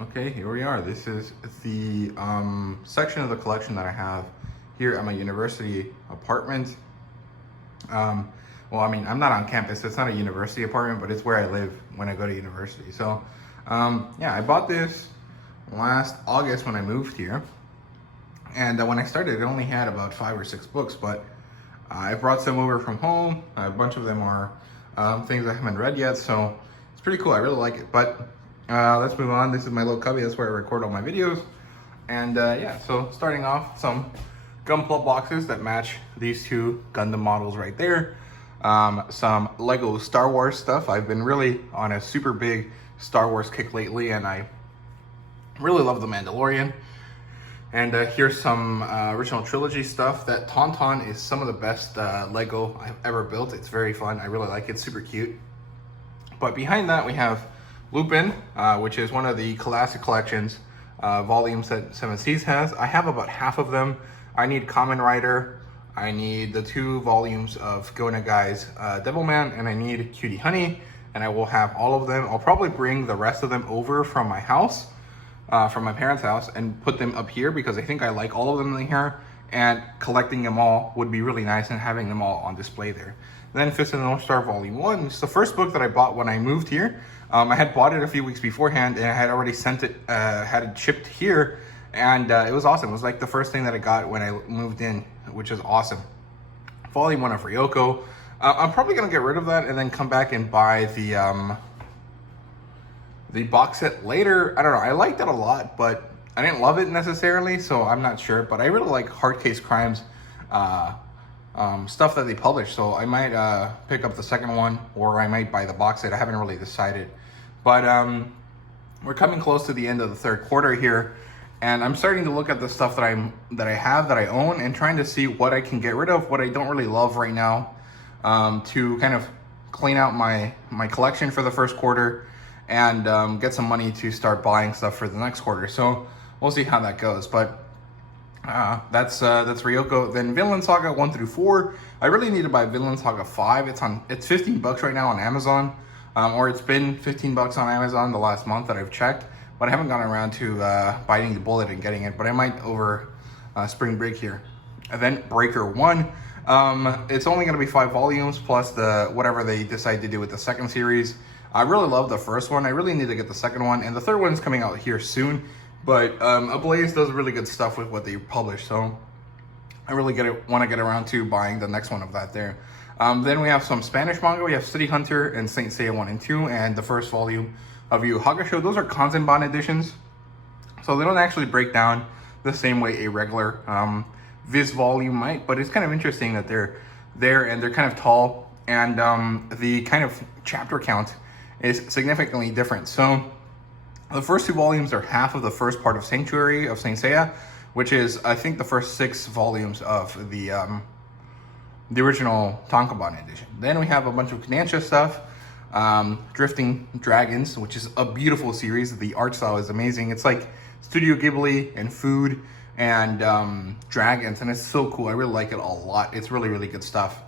Okay, here we are. This is the section of the collection that I have here at my university apartment. Well, I mean, I'm not on campus, so it's not a university apartment, but it's where I live when I go to university. So, yeah, I bought this last August when I moved here. And when I started, it only had about 5 or 6 books, but I brought some over from home. A bunch of them are things I haven't read yet, so it's pretty cool. I really like it. But let's move on. This is my little cubby. That's where I record all my videos. And yeah, so starting off, some Gunpla boxes that match these two Gundam models right there. Some Lego Star Wars stuff. I've been really on a super big Star Wars kick lately, and I really love The Mandalorian. And here's some original trilogy stuff. That Tauntaun is some of the best Lego I've ever built. It's very fun. I really like it. It's super cute. But behind that, we have Lupin, which is one of the classic collections volumes that Seven Seas has. I have about half of them. I need Kamen Rider. I need the 2 volumes of Go Nagai's Devilman, and I need Cutie Honey, and I will have all of them. I'll probably bring the rest of them over from my house, from my parents' house, and put them up here because I think I like all of them in here, and collecting them all would be really nice and having them all on display there. And then Fist of the North Star Volume 1. It's the first book that I bought when I moved here. I had bought it a few weeks beforehand, and I had already sent it, had it shipped here, and it was awesome. It was like the first thing that I got when I moved in, which is awesome. Volume 1 of Ryoko. I'm probably gonna get rid of that and then come back and buy the box set later. I don't know. I liked it a lot, but I didn't love it necessarily, so I'm not sure. But I really like Hard Case Crimes stuff that they publish, so I might pick up the second one, or I might buy the box set. I haven't really decided. But we're coming close to the end of the third quarter here, and I'm starting to look at the stuff that I own, and trying to see what I can get rid of, what I don't really love right now, to kind of clean out my collection for the first quarter, and get some money to start buying stuff for the next quarter. So we'll see how that goes. But that's Ryoko. Then Vinland Saga 1 through 4. I really need to buy Vinland Saga 5. It's 15 bucks right now on Amazon, or it's been 15 bucks on Amazon the last month that I've checked. But I haven't gotten around to biting the bullet and getting it. But I might over spring break here. And then Breaker 1. It's only going to be 5 volumes plus the whatever they decide to do with the second series. I really love the first one. I really need to get the second one, and the third one's coming out here soon. But Ablaze does really good stuff with what they publish, so I really want to get around to buying the next one of that there. Then we have some Spanish manga. We have City Hunter and Saint Seiya 1 and 2, and the first volume of Yu Yu Hakusho. Those are Kanzenban editions, so they don't actually break down the same way a regular Viz volume might, but it's kind of interesting that they're there and they're kind of tall, and the kind of chapter count is significantly different. So the first 2 volumes are half of the first part of Sanctuary of Saint Seiya, which is, I think, the first 6 volumes of the original Tankobon edition. Then we have a bunch of Kodansha stuff, Drifting Dragons, which is a beautiful series. The art style is amazing. It's like Studio Ghibli and Food and Dragons, and it's so cool. I really like it a lot. It's really, really good stuff.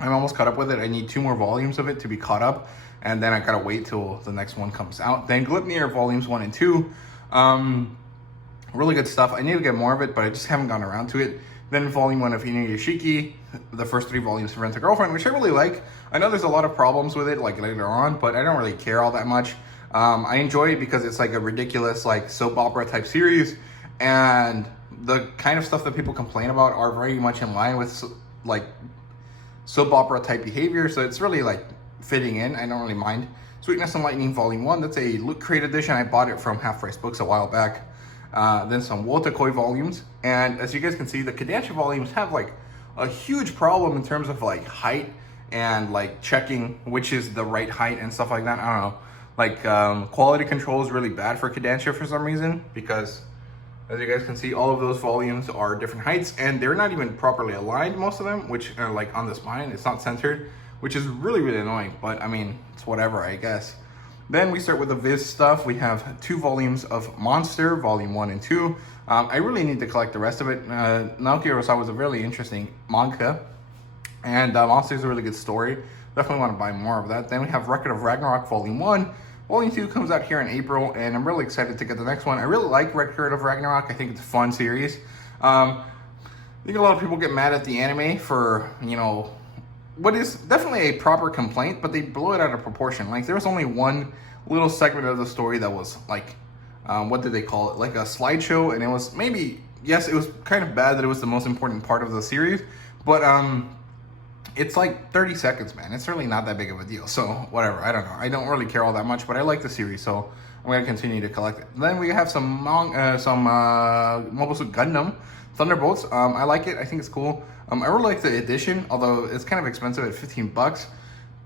I'm almost caught up with it. I need 2 more volumes of it to be caught up, and then I gotta wait till the next one comes out. Then Gleipnir volumes 1 and 2. Really good stuff. I need to get more of it, but I just haven't gotten around to it. Then volume 1 of Inuyashiki, the first 3 volumes of Rent a Girlfriend, which I really like. I know there's a lot of problems with it, like later on, but I don't really care all that much. I enjoy it because it's like a ridiculous, like soap opera type series, and the kind of stuff that people complain about are very much in line with like soap opera type behavior, so it's really like fitting in. I don't really mind. Sweetness and Lightning Volume 1, that's a Loot Crate edition. I bought it from Half Price Books a while back. Then some Wotakoi volumes, and as you guys can see, the Kodansha volumes have like a huge problem in terms of like height and like checking which is the right height and stuff like that. I don't know, like quality control is really bad for Kodansha for some reason, because as you guys can see, all of those volumes are different heights, and they're not even properly aligned, most of them, which are like on the spine. It's not centered, which is really, really annoying, but I mean, it's whatever, I guess. Then we start with the Viz stuff. We have 2 volumes of Monster, Volume 1 and 2. I really need to collect the rest of it. Naoki Urasawa was a really interesting manga, and Monster is a really good story. Definitely want to buy more of that. Then we have Record of Ragnarok, Volume 1, Volume 2 comes out here in April, and I'm really excited to get the next one. I really like Record of Ragnarok. I think it's a fun series. I think a lot of people get mad at the anime for, you know, what is definitely a proper complaint, but they blow it out of proportion. Like, there was only one little segment of the story that was like, what did they call it? Like a slideshow, and it was maybe, yes, it was kind of bad that it was the most important part of the series, but it's like 30 seconds, man. It's really not that big of a deal. So whatever, I don't know. I don't really care all that much, but I like the series, so I'm gonna continue to collect it. Then we have some Mobile Suit Gundam Thunderbolts. I like it. I think it's cool. I really like the edition, although it's kind of expensive at 15 bucks,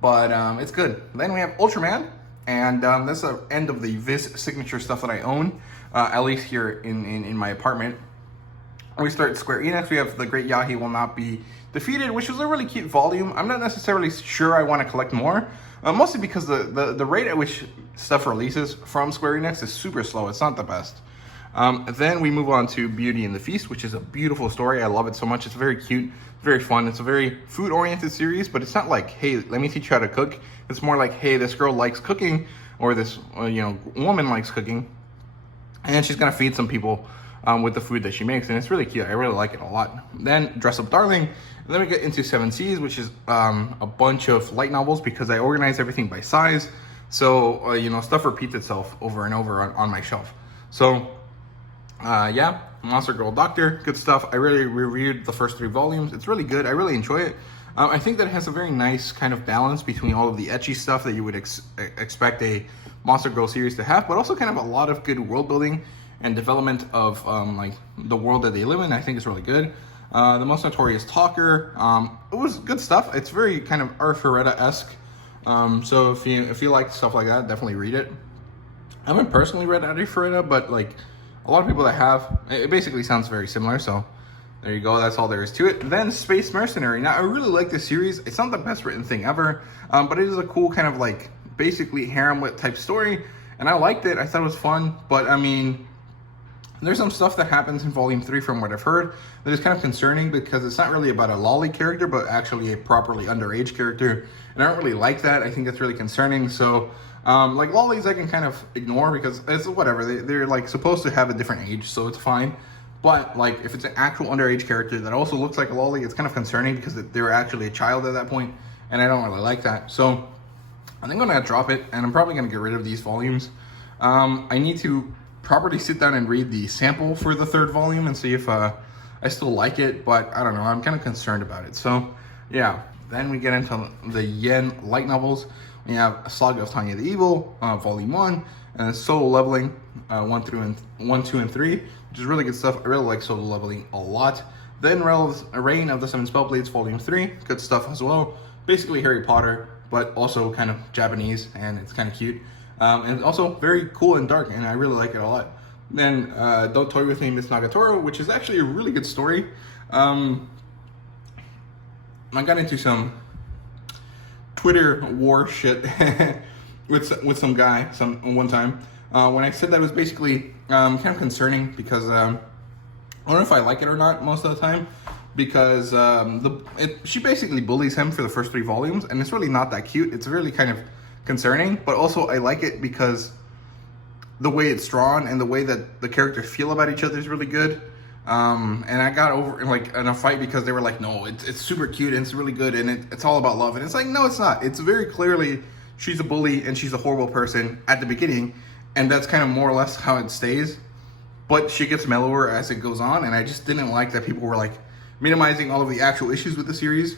but it's good. Then we have Ultraman, and that's the end of the Viz signature stuff that I own, at least here in my apartment. We start Square Enix. We have The Great Yahi Will Not Be Defeated, which was a really cute volume. I'm not necessarily sure I want to collect more, mostly because the rate at which stuff releases from Square Enix is super slow. It's not the best. Then we move on to Beauty and the Feast, which is a beautiful story. I love it so much. It's very cute, very fun. It's a very food-oriented series, but it's not like, hey, let me teach you how to cook. It's more like, hey, this girl likes cooking, or this woman likes cooking, and she's gonna feed some people with the food that she makes, and it's really cute. I really like it a lot. Then Dress Up Darling, and then we get into Seven Seas, which is a bunch of light novels because I organize everything by size, so stuff repeats itself over and over on my shelf. So yeah, Monster Girl Doctor, good stuff. I really reviewed the first 3 volumes. It's really good. I really enjoy it. I think that it has a very nice kind of balance between all of the ecchi stuff that you would expect a Monster Girl series to have, but also kind of a lot of good world building and development of like the world that they live in. I think is really good. The Most Notorious Talker, it was good stuff. It's very kind of Arifureta-esque. So if you like stuff like that, definitely read it. I haven't personally read Arifureta, but like a lot of people that have, it basically sounds very similar. So there you go. That's all there is to it. Then Space Mercenary. Now I really like this series. It's not the best written thing ever, but it is a cool kind of like basically harem lit type story, and I liked it. I thought it was fun, but I mean, there's some stuff that happens in Volume 3 from what I've heard that is kind of concerning because it's not really about a lolly character, but actually a properly underage character. And I don't really like that. I think that's really concerning. So, like lollies I can kind of ignore because it's whatever. They're like supposed to have a different age, so it's fine. But like if it's an actual underage character that also looks like a lolly, it's kind of concerning because they were actually a child at that point, and I don't really like that. So I think I'm gonna drop it, and I'm probably gonna get rid of these volumes. I need to properly sit down and read the sample for the 3rd volume and see if I still like it, but I don't know, I'm kind of concerned about it. So yeah, then we get into the Yen light novels. We have Saga of Tanya the Evil, Volume 1, and Solo Leveling 1, 2, and 3, which is really good stuff. I really like Solo Leveling a lot. Then Reign of the Seven Spellblades, Volume 3, good stuff as well. Basically Harry Potter, but also kind of Japanese, and it's kind of cute. And also very cool and dark, and I really like it a lot. Then Don't Toy With Me, Miss Nagatoro, which is actually a really good story. I got into some Twitter war shit with some guy one time. When I said that, it was basically kind of concerning because I don't know if I like it or not most of the time, because she basically bullies him for the first 3 volumes, and it's really not that cute. It's really kind of concerning, but also I like it because the way it's drawn and the way that the characters feel about each other is really good. And I got over in a fight because they were like, no, it's super cute and it's really good and it's all about love, and it's like, no, it's not. It's very clearly she's a bully and she's a horrible person at the beginning, and that's kind of more or less how it stays, but she gets mellower as it goes on. And I just didn't like that people were like minimizing all of the actual issues with the series,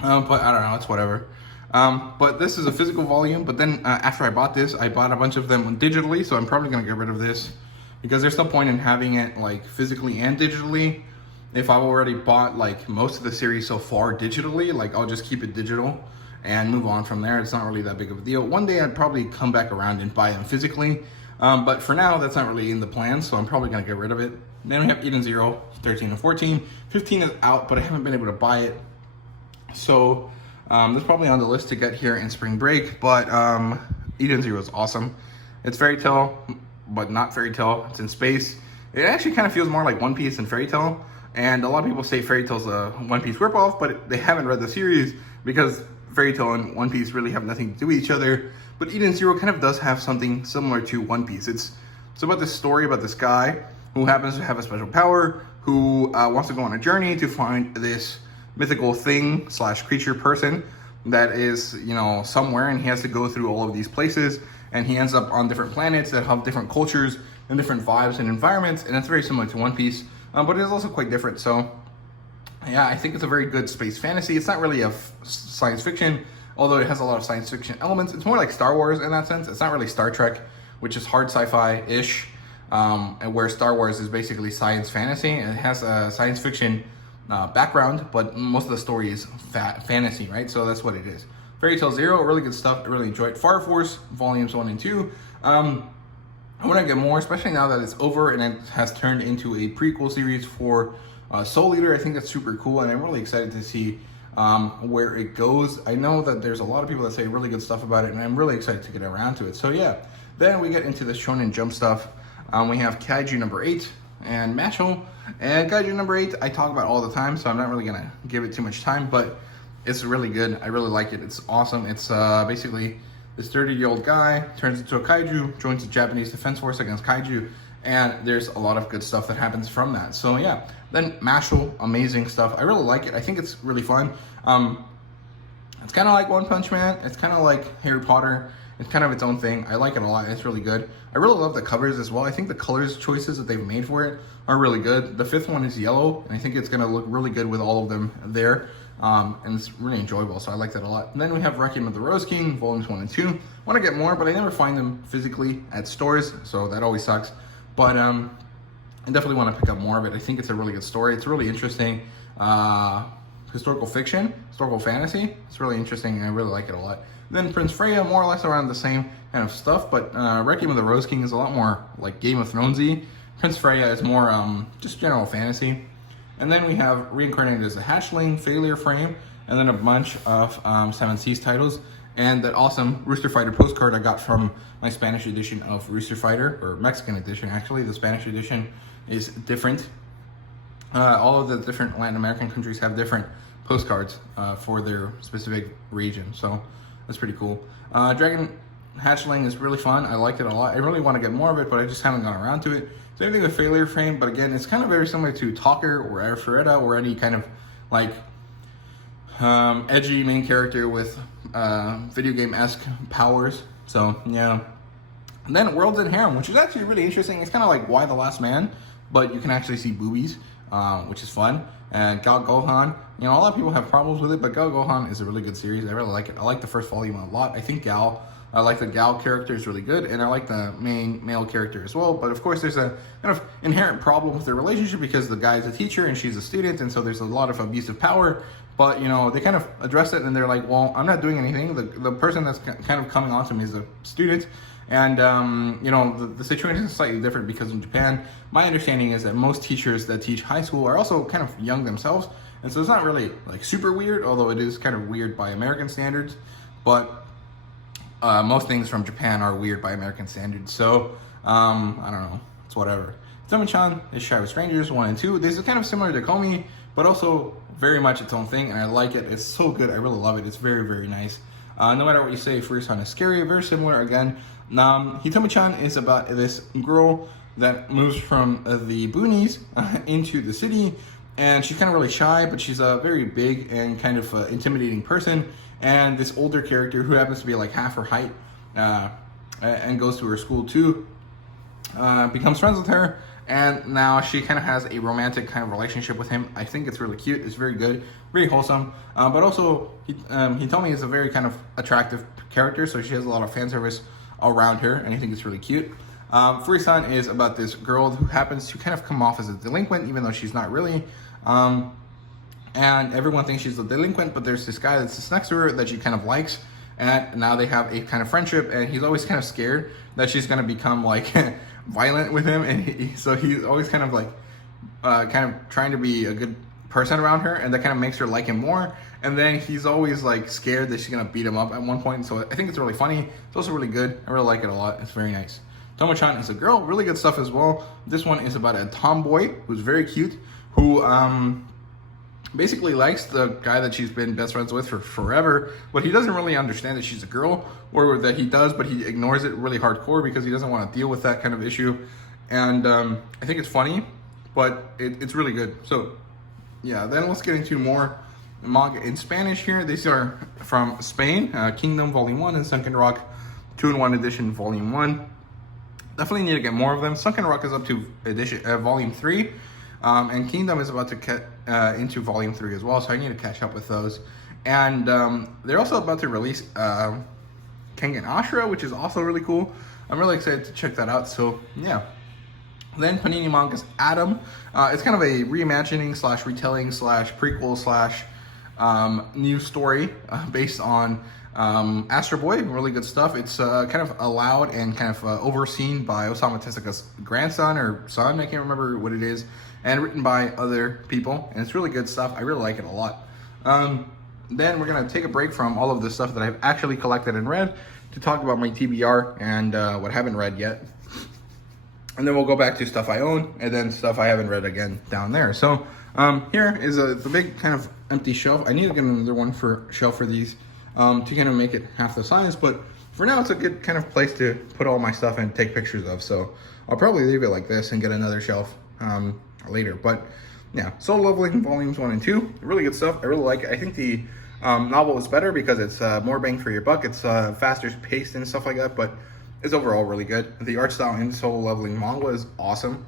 but I don't know, it's whatever. But this is a physical volume, but then after I bought this, I bought a bunch of them digitally, so I'm probably going to get rid of this because there's no point in having it like physically and digitally. If I've already bought like most of the series so far digitally, like I'll just keep it digital and move on from there. It's not really that big of a deal. One day I'd probably come back around and buy them physically, but for now that's not really in the plan, so I'm probably going to get rid of it. Then we have Eden Zero, 13 and 14. 15 is out, but I haven't been able to buy it, so that's probably on the list to get here in spring break. But Eden Zero is awesome. It's fairy tale, but not fairy tale. It's in space. It actually kind of feels more like One Piece than fairy tale. And a lot of people say fairy tale's a One Piece ripoff, but they haven't read the series because fairy tale and One Piece really have nothing to do with each other. But Eden Zero kind of does have something similar to One Piece. It's about this story about this guy who happens to have a special power, who wants to go on a journey to find this mythical thing slash creature person that is, you know, somewhere, and he has to go through all of these places, and he ends up on different planets that have different cultures and different vibes and environments, and it's very similar to One Piece, but it is also quite different. So yeah, I think it's a very good space fantasy. It's not really a science fiction, although it has a lot of science fiction elements. It's more like Star Wars in that sense. It's not really Star Trek, which is hard sci-fi-ish, and where Star Wars is basically science fantasy. It has a science fiction background, but most of the story is fantasy, right? So that's what it is. Fairy Tail Zero, really good stuff. I really enjoyed. Fire Force Volumes 1 and 2. I want to get more, especially now that it's over and it has turned into a prequel series for Soul Eater. I think that's super cool, and I'm really excited to see where it goes. I know that there's a lot of people that say really good stuff about it, and I'm really excited to get around to it. So yeah, then we get into the Shonen Jump stuff. We have Kaiju number 8 and Mashal. And Kaiju number 8, I talk about all the time, so I'm not really gonna give it too much time, but it's really good. I really like it. It's awesome. It's basically this 30-year-old guy turns into a kaiju, joins the Japanese Defense Force against kaiju, and there's a lot of good stuff that happens from that. So yeah, then Mashal, amazing stuff. I really like it. I think it's really fun. It's kind of like One Punch Man. It's kind of like Harry Potter. It's kind of its own thing. I like it a lot. It's really good. I really love the covers as well. I think the colors choices that they've made for it are really good. The 5th one is yellow, and I think it's going to look really good with all of them there. And it's really enjoyable, so I like that a lot. And then we have Requiem of the Rose King, Volumes 1 and 2. Want to get more, but I never find them physically at stores, so that always sucks. But I definitely want to pick up more of it. I think it's a really good story. It's really interesting. Historical fiction, historical fantasy. It's really interesting, and I really like it a lot. Then Prince Freya, more or less around the same kind of stuff, but Requiem of the Rose King is a lot more like Game of Thronesy. Prince Freya is more just general fantasy. And then we have Reincarnated as a Hatchling, Failure Frame, and then a bunch of 7 Seas titles. And that awesome Rooster Fighter postcard I got from my Spanish edition of Rooster Fighter, or Mexican edition actually. The Spanish edition is different. All of the different Latin American countries have different postcards for their specific region, so that's pretty cool. Dragon Hatchling is really fun. I liked it a lot. I really want to get more of it, but I just haven't gone around to it. Same thing with Failure Frame, but again, it's kind of very similar to Talker or Arifureta or any kind of like edgy main character with video game-esque powers. So yeah. And then Worlds and Harem, which is actually really interesting. It's kind of like Why the Last Man, but you can actually see boobies, which is fun. And Gal Gohan, you know, a lot of people have problems with it, but Gal Gohan is a really good series. I really like it. I like the first volume a lot. I like the Gal character is really good, and I like the main male character as well. But of course, there's a kind of inherent problem with their relationship because the guy's a teacher and she's a student, and so there's a lot of abusive power. But, you know, they kind of address it, and they're like, well, I'm not doing anything. The person that's kind of coming on to me is a student. And, you know, the situation is slightly different because in Japan, my understanding is that most teachers that teach high school are also kind of young themselves. And so it's not really, like, super weird, although it is kind of weird by American standards. But most things from Japan are weird by American standards. So, I don't know. It's whatever. Tomo-chan is Shy with Strangers 1 and 2. This is kind of similar to Komi, but also very much its own thing, and I like it. It's so good. I really love it. It's very, very nice. No matter what you say, Furusan is scary. Very similar again. Hitomi-chan is about this girl that moves from the boonies into the city, and she's kind of really shy, but she's a very big and kind of intimidating person. And this older character who happens to be like half her height and goes to her school too becomes friends with her, and now she kind of has a romantic kind of relationship with him. I think it's really cute. It's very good, very wholesome, but also Hitomi is a very kind of attractive character, so she has a lot of fan service around her, and I think it's really cute. Furusan is about this girl who happens to kind of come off as a delinquent, even though she's not really. And everyone thinks she's a delinquent, but there's this guy that's just next to her that she kind of likes, and now they have a kind of friendship, and he's always kind of scared that she's going to become like violent with him, and so he's always kind of like kind of trying to be a good person around her, and that kind of makes her like him more. And then he's always like scared that she's gonna beat him up at one point. So I think it's really funny. It's also really good. I really like it a lot. It's very nice. Tomo-chan is a girl, really good stuff as well. This one is about a tomboy who's very cute, who basically likes the guy that she's been best friends with for forever, but he doesn't really understand that she's a girl, or that he does, but he ignores it really hardcore because he doesn't want to deal with that kind of issue. And I think it's funny, but it's really good. So yeah, then let's get into more manga in Spanish here. These are from Spain, Kingdom Volume 1 and Sunken Rock 2-in-1 Edition Volume 1. Definitely need to get more of them. Sunken Rock is up to Volume 3. And Kingdom is about to get into Volume 3 as well, so I need to catch up with those. And they're also about to release Kengan Ashura, which is also really cool. I'm really excited to check that out, so yeah. Then Panini Manga's Adam. It's kind of a reimagining slash retelling slash prequel slash new story based on Astro Boy. Really good stuff. It's kind of allowed and kind of overseen by Osamu Tezuka's grandson or son, I can't remember what it is, and written by other people, and it's really good stuff. I really like it a lot. Then we're going to take a break from all of the stuff that I've actually collected and read to talk about my TBR and what I haven't read yet. And then we'll go back to stuff I own, and then stuff I haven't read again down there. So here is the big kind of empty shelf. I need to get another one for shelf for these to kind of make it half the size, but for now it's a good kind of place to put all my stuff and take pictures of. So I'll probably leave it like this and get another shelf later. But yeah, Soul Leveling Volumes 1 and 2, really good stuff. I really like it. I think the novel is better because it's more bang for your buck. It's faster paced and stuff like that, but it's overall really good. The art style in Soul Leveling manga is awesome.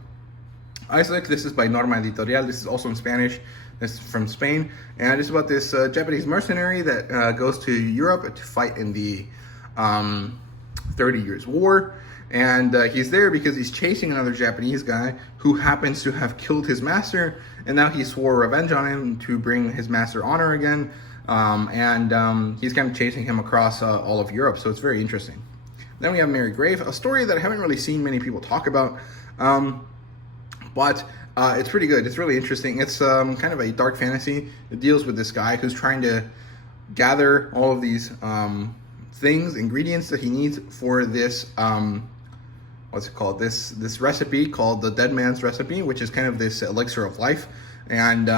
Isaac, this is by Norma Editorial. This is also in Spanish. This is from Spain, and it's about this Japanese mercenary that goes to Europe to fight in the 30 Years War. And he's there because he's chasing another Japanese guy who happens to have killed his master, and now he swore revenge on him to bring his master honor again. He's kind of chasing him across all of Europe, so it's very interesting. Then we have Mary Grave, a story that I haven't really seen many people talk about, but it's pretty good. It's really interesting. It's kind of a dark fantasy. It deals with this guy who's trying to gather all of these ingredients that he needs for this, what's it called? This recipe called the Dead Man's Recipe, which is kind of this elixir of life. And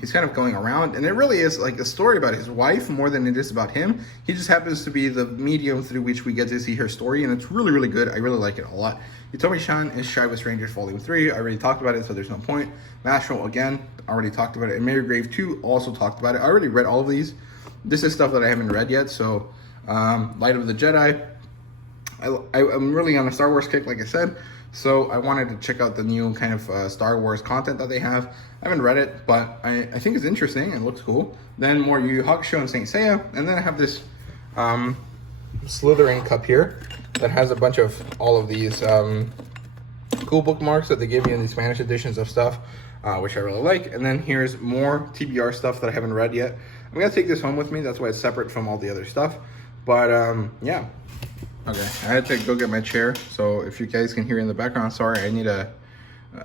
he's kind of going around, and it really is like a story about his wife more than it is about him. He just happens to be the medium through which we get to see her story, and it's really, really good. I really like it a lot. Hitomi-chan is Shiva Rangers Volume 3. I already talked about it, so there's no point. Mashal, again, already talked about it. And Mary Grave 2 also talked about it. I already read all of these. This is stuff that I haven't read yet, so Light of the Jedi. I'm really on a Star Wars kick, like I said. So I wanted to check out the new kind of Star Wars content that they have. I haven't read it, but I think it's interesting and looks cool. Then more Yu Yu Hakusho and Saint Seiya. And then I have this Slytherin cup here that has a bunch of all of these cool bookmarks that they give you in the Spanish editions of stuff, which I really like. And then here's more TBR stuff that I haven't read yet. I'm going to take this home with me. That's why it's separate from all the other stuff. But yeah. Okay, I had to go get my chair, so if you guys can hear in the background, sorry, I need to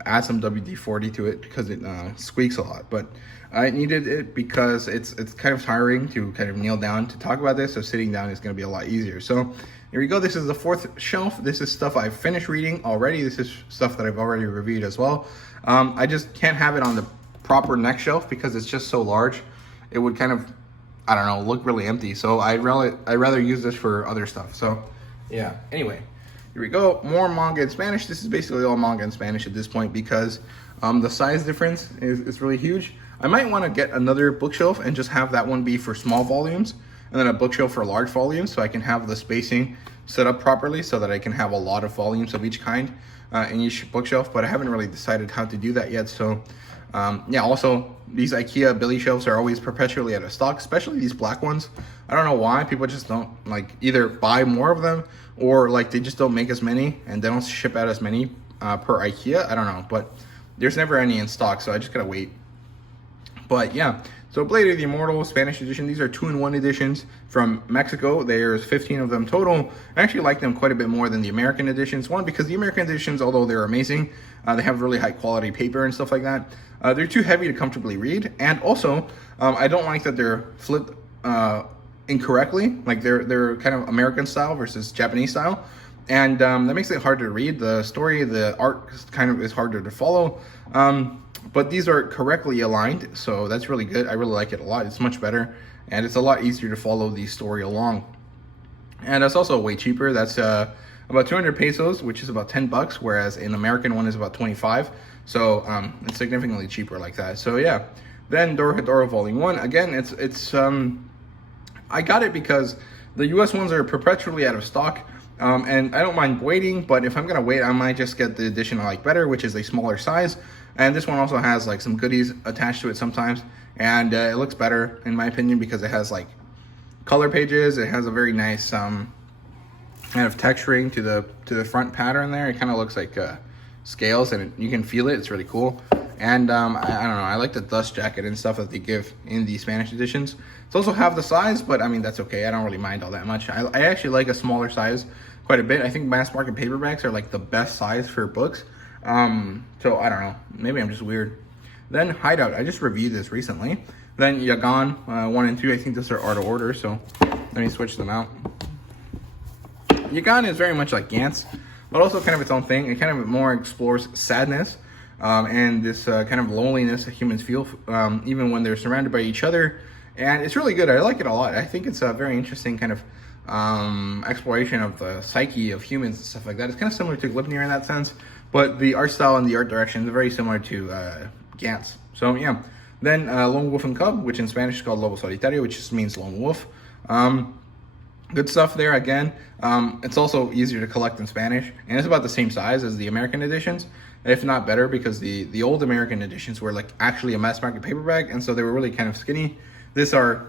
add some WD-40 to it because it squeaks a lot. But I needed it because it's kind of tiring to kind of kneel down to talk about this, so sitting down is going to be a lot easier. So here we go. This is the fourth shelf. This is stuff I've finished reading already. This is stuff that I've already reviewed as well. I just can't have it on the proper next shelf because it's just so large. It would kind of, I don't know, look really empty. So I'd rather use this for other stuff. So yeah, anyway, here we go. More manga in Spanish. This is basically all manga in Spanish at this point because the size difference is really huge. I might want to get another bookshelf and just have that one be for small volumes and then a bookshelf for large volumes so I can have the spacing set up properly so that I can have a lot of volumes of each kind in each bookshelf, but I haven't really decided how to do that yet. So yeah, also these IKEA Billy shelves are always perpetually out of stock, especially these black ones. I don't know why people just don't like either buy more of them or like they just don't make as many and they don't ship out as many per IKEA. I don't know, but there's never any in stock, so I just gotta wait. But yeah, so Blade of the Immortal Spanish edition. These are 2-in-1 editions from Mexico. There's 15 of them total. I actually like them quite a bit more than the American editions. One, because the American editions, although they're amazing, they have really high quality paper and stuff like that. They're too heavy to comfortably read, and also I don't like that they're flipped incorrectly. Like they're kind of American style versus Japanese style, and that makes it hard to read. The story, the art kind of is harder to follow. but these are correctly aligned, so that's really good. I really like it a lot. It's much better, and it's a lot easier to follow the story along. And that's also way cheaper. That's about 200 pesos, which is about $10, whereas an American one is about 25. So it's significantly cheaper like that. So yeah. Then Toradora Volume 1. Again, it's I got it because the US ones are perpetually out of stock. And I don't mind waiting, but if I'm gonna wait, I might just get the edition I like better, which is a smaller size. And this one also has like some goodies attached to it sometimes, and it looks better in my opinion because it has like color pages. It has a very nice kind of texturing to the front pattern there. It kind of looks like scales, and you can feel it. It's really cool. And I don't know, I like the dust jacket and stuff that they give in the Spanish editions. It's also half the size, but I mean, that's okay. I don't really mind all that much. I actually like a smaller size quite a bit. I think mass market paperbacks are like the best size for books. So I don't know, maybe I'm just weird. Then Hideout, I just reviewed this recently. Then Yagan 1 and 2, I think those are out of order, so let me switch them out. Yagan is very much like Gantz, but also kind of its own thing. It kind of more explores sadness and this kind of loneliness that humans feel even when they're surrounded by each other. And it's really good. I like it a lot. I think it's a very interesting kind of exploration of the psyche of humans and stuff like that. It's kind of similar to Glypnir in that sense, but the art style and the art direction is very similar to Gantz. So yeah. Then Lone Wolf and Cub, which in Spanish is called Lobo Solitario, which just means lone wolf. Good stuff there again. It's also easier to collect in Spanish, and it's about the same size as the American editions, if not better, because the old American editions were like actually a mass market paperback, and so they were really kind of skinny. These are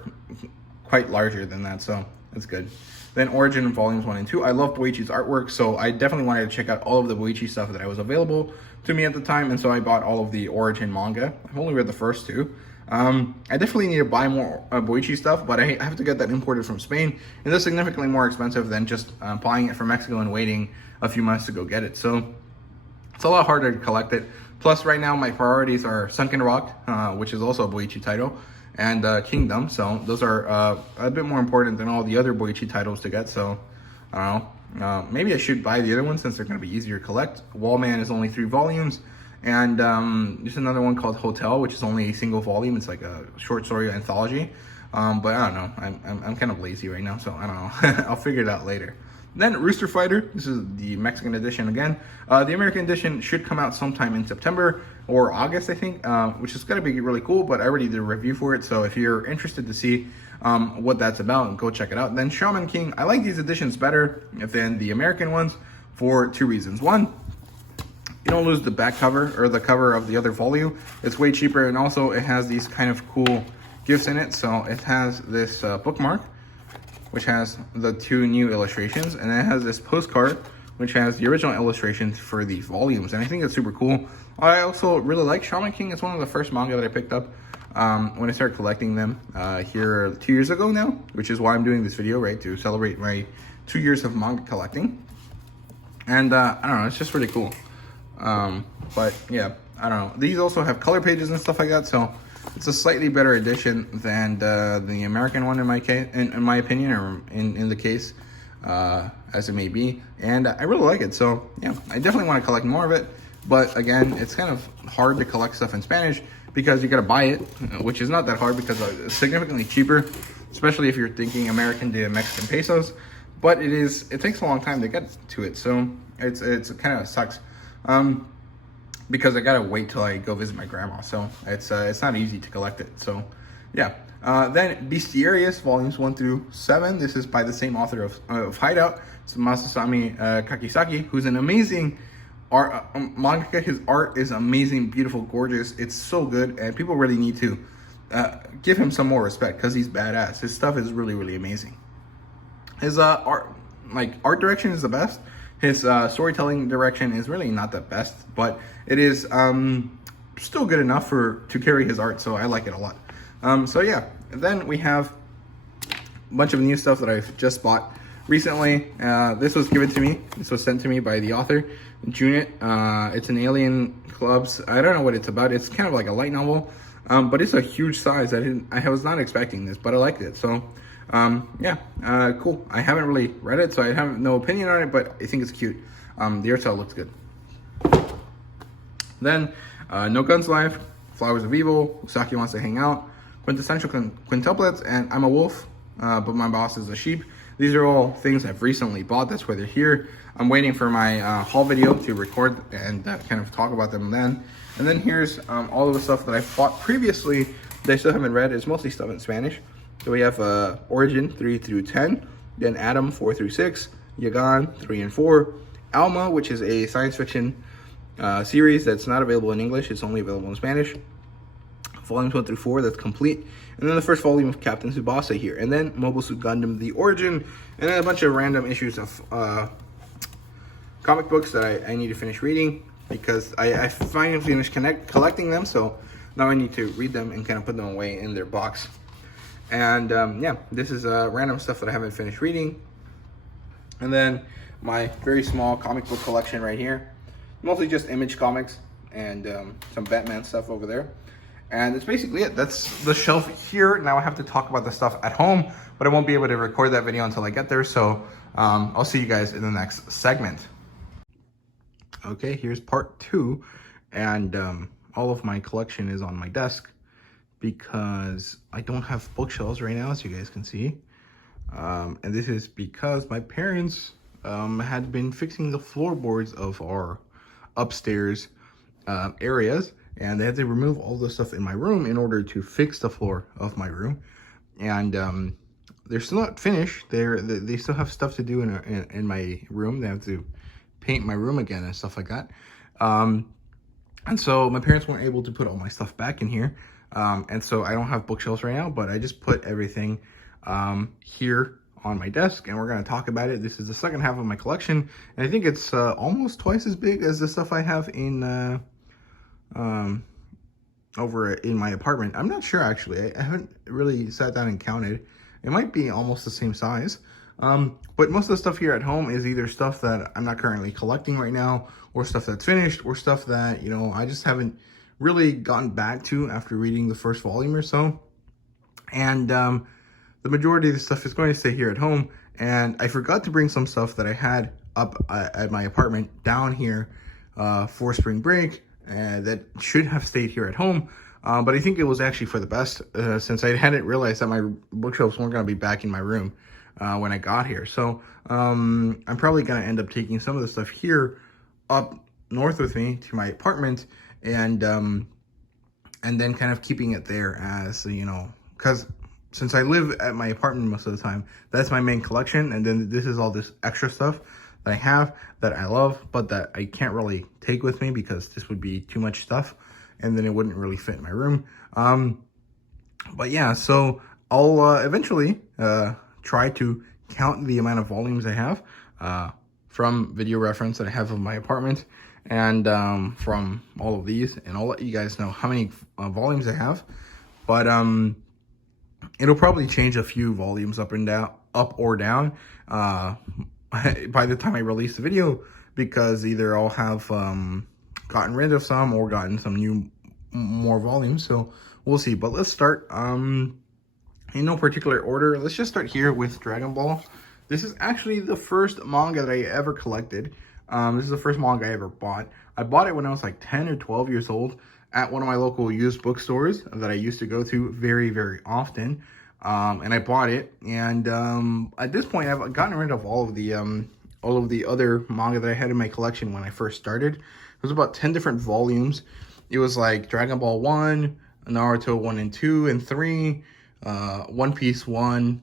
quite larger than that, so that's good. Then Origin Volumes 1 and 2. I love Boichi's artwork, so I definitely wanted to check out all of the Boichi stuff that was available to me at the time, and so I bought all of the Origin manga. I've only read the first two. I definitely need to buy more Boichi stuff, but I have to get that imported from Spain, and that's significantly more expensive than just buying it from Mexico and waiting a few months to go get it. So it's a lot harder to collect it. Plus, right now my priorities are Sunken Rock, which is also a Boichi title, and Kingdom. So those are a bit more important than all the other Boichi titles to get. So I don't know. Maybe I should buy the other ones since they're going to be easier to collect. Wallman is only 3 volumes. And there's another one called Hotel, which is only a single volume. It's like a short story anthology. But I don't know. I'm kind of lazy right now, so I don't know. I'll figure it out later. Then Rooster Fighter. This is the Mexican edition again. The American edition should come out sometime in September or August, I think, which is going to be really cool. But I already did a review for it, so if you're interested to see what that's about, go check it out. Then Shaman King. I like these editions better than the American ones for 2 reasons. One, you don't lose the back cover or the cover of the other volume. It's way cheaper, and also it has these kind of cool gifts in it. So it has this bookmark, which has the 2 new illustrations, and it has this postcard, which has the original illustrations for the volumes, and I think it's super cool. I also really like Shaman King. It's one of the first manga that I picked up when I started collecting them here 2 years ago now, which is why I'm doing this video, right, to celebrate my 2 years of manga collecting. And I don't know, it's just really cool. But yeah, I don't know. These also have color pages and stuff like that, so it's a slightly better edition than the American one in my case, in my opinion, or in the case as it may be. And I really like it, so yeah, I definitely want to collect more of it. But again, it's kind of hard to collect stuff in Spanish because you gotta buy it, which is not that hard because it's significantly cheaper, especially if you're thinking American to Mexican pesos. But it takes a long time to get to it, so it's kind of sucks. Because I gotta wait till I go visit my grandma, so it's not easy to collect it. So yeah. Then Bestiarius volumes 1 through 7. This is by the same author of Hideout. It's Masasami Kakisaki, who's an amazing art mangaka. His art is amazing, beautiful, gorgeous. It's so good, and people really need to give him some more respect because he's badass. His stuff is really, really amazing. His art direction is the best. His storytelling direction is really not the best, but it is still good enough to carry his art, so I like it a lot. So yeah, and then we have a bunch of new stuff that I've just bought recently. This was given to me. This was sent to me by the author, Junit. It's an Alien Clubs. I don't know what it's about. It's kind of like a light novel, but it's a huge size. I was not expecting this, but I liked it. So yeah, cool. I haven't really read it, so I have no opinion on it, but I think it's cute. The art style looks good. Then, No Guns Life, Flowers of Evil, Usaki Wants to Hang Out, Quintessential Quintuplets, and I'm a Wolf, but my boss is a sheep. These are all things I've recently bought. That's why they're here. I'm waiting for my haul video to record and kind of talk about them then. And then here's all of the stuff that I bought previously that I still haven't read. It's mostly stuff in Spanish. So we have Origin 3 through 10, then Atom 4 through 6, Yagan 3 and 4, Alma, which is a science fiction series that's not available in English. It's only available in Spanish. Volumes 1 through 4, that's complete. And then the first volume of Captain Tsubasa here. And then Mobile Suit Gundam, The Origin. And then a bunch of random issues of comic books that I need to finish reading, because I finally finished collecting them. So now I need to read them and kind of put them away in their box. And yeah, this is random stuff that I haven't finished reading. And then my very small comic book collection right here. Mostly just Image comics and some Batman stuff over there. And that's basically it. That's the shelf here. Now I have to talk about the stuff at home, but I won't be able to record that video until I get there. So I'll see you guys in the next segment. Okay, here's part 2. And all of my collection is on my desk because I don't have bookshelves right now, as you guys can see. And this is because my parents had been fixing the floorboards of our upstairs areas. And they had to remove all the stuff in my room in order to fix the floor of my room. And they're still not finished. They still have stuff to do in my room. They have to paint my room again and stuff like that. And so my parents weren't able to put all my stuff back in here. And so I don't have bookshelves right now, but I just put everything here on my desk, and we're going to talk about it. This is the second half of my collection, and I think it's almost twice as big as the stuff I have in over in my apartment. I'm not sure, actually. I haven't really sat down and counted. It might be almost the same size. But most of the stuff here at home is either stuff that I'm not currently collecting right now, or stuff that's finished, or stuff that, you know, I just haven't really gotten back to after reading the first volume or so. And the majority of the stuff is going to stay here at home. And I forgot to bring some stuff that I had up at my apartment down here for spring break. That should have stayed here at home, but I think it was actually for the best, since I hadn't realized that my bookshelves weren't going to be back in my room when I got here. So I'm probably going to end up taking some of the stuff here up north with me to my apartment, and then kind of keeping it there as, you know, because since I live at my apartment most of the time, that's my main collection, and then this is all this extra stuff that I have that I love, but that I can't really take with me because this would be too much stuff and then it wouldn't really fit in my room. But yeah, so I'll eventually try to count the amount of volumes I have from video reference that I have of my apartment, and from all of these, and I'll let you guys know how many volumes I have. But it'll probably change a few volumes up or down by the time I release the video, because either I'll have gotten rid of some or gotten some more volumes. So we'll see. But let's start in no particular order. Let's just start here with Dragon Ball. This is actually the first manga that I ever collected. This is the first manga I ever bought. I bought it when I was like 10 or 12 years old at one of my local used bookstores that I used to go to very, very often. And I bought it, and at this point I've gotten rid of all of the other manga that I had in my collection when I first started. It was about 10 different volumes. It was like Dragon Ball 1, Naruto 1 and 2 and 3, One Piece 1,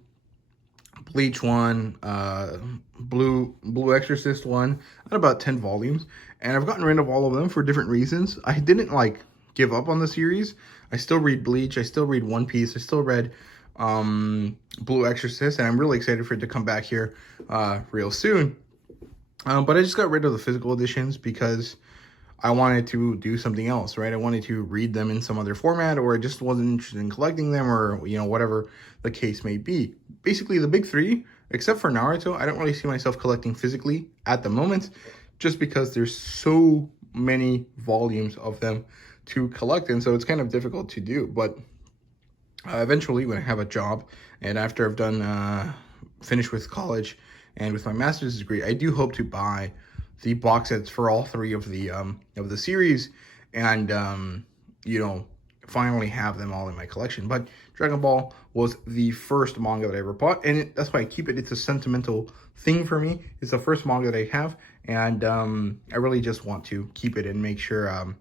Bleach 1, Blue Exorcist 1, and about 10 volumes. And I've gotten rid of all of them for different reasons. I didn't like give up on the series. I still read Bleach, I still read One Piece, I still read Blue Exorcist, and I'm really excited for it to come back here real soon. But I just got rid of the physical editions because I wanted to do something else, right? I wanted to read them in some other format, or I just wasn't interested in collecting them, or, you know, whatever the case may be. Basically, the big three, except for Naruto, I don't really see myself collecting physically at the moment, just because there's so many volumes of them to collect, and so it's kind of difficult to do. But eventually, when I have a job, and after I've done finished with college and with my master's degree, I do hope to buy the box sets for all three of the series, and finally have them all in my collection. But Dragon Ball was the first manga that I ever bought, and that's why I keep it. It's a sentimental thing for me. It's the first manga that I have, and I really just want to keep it and make sure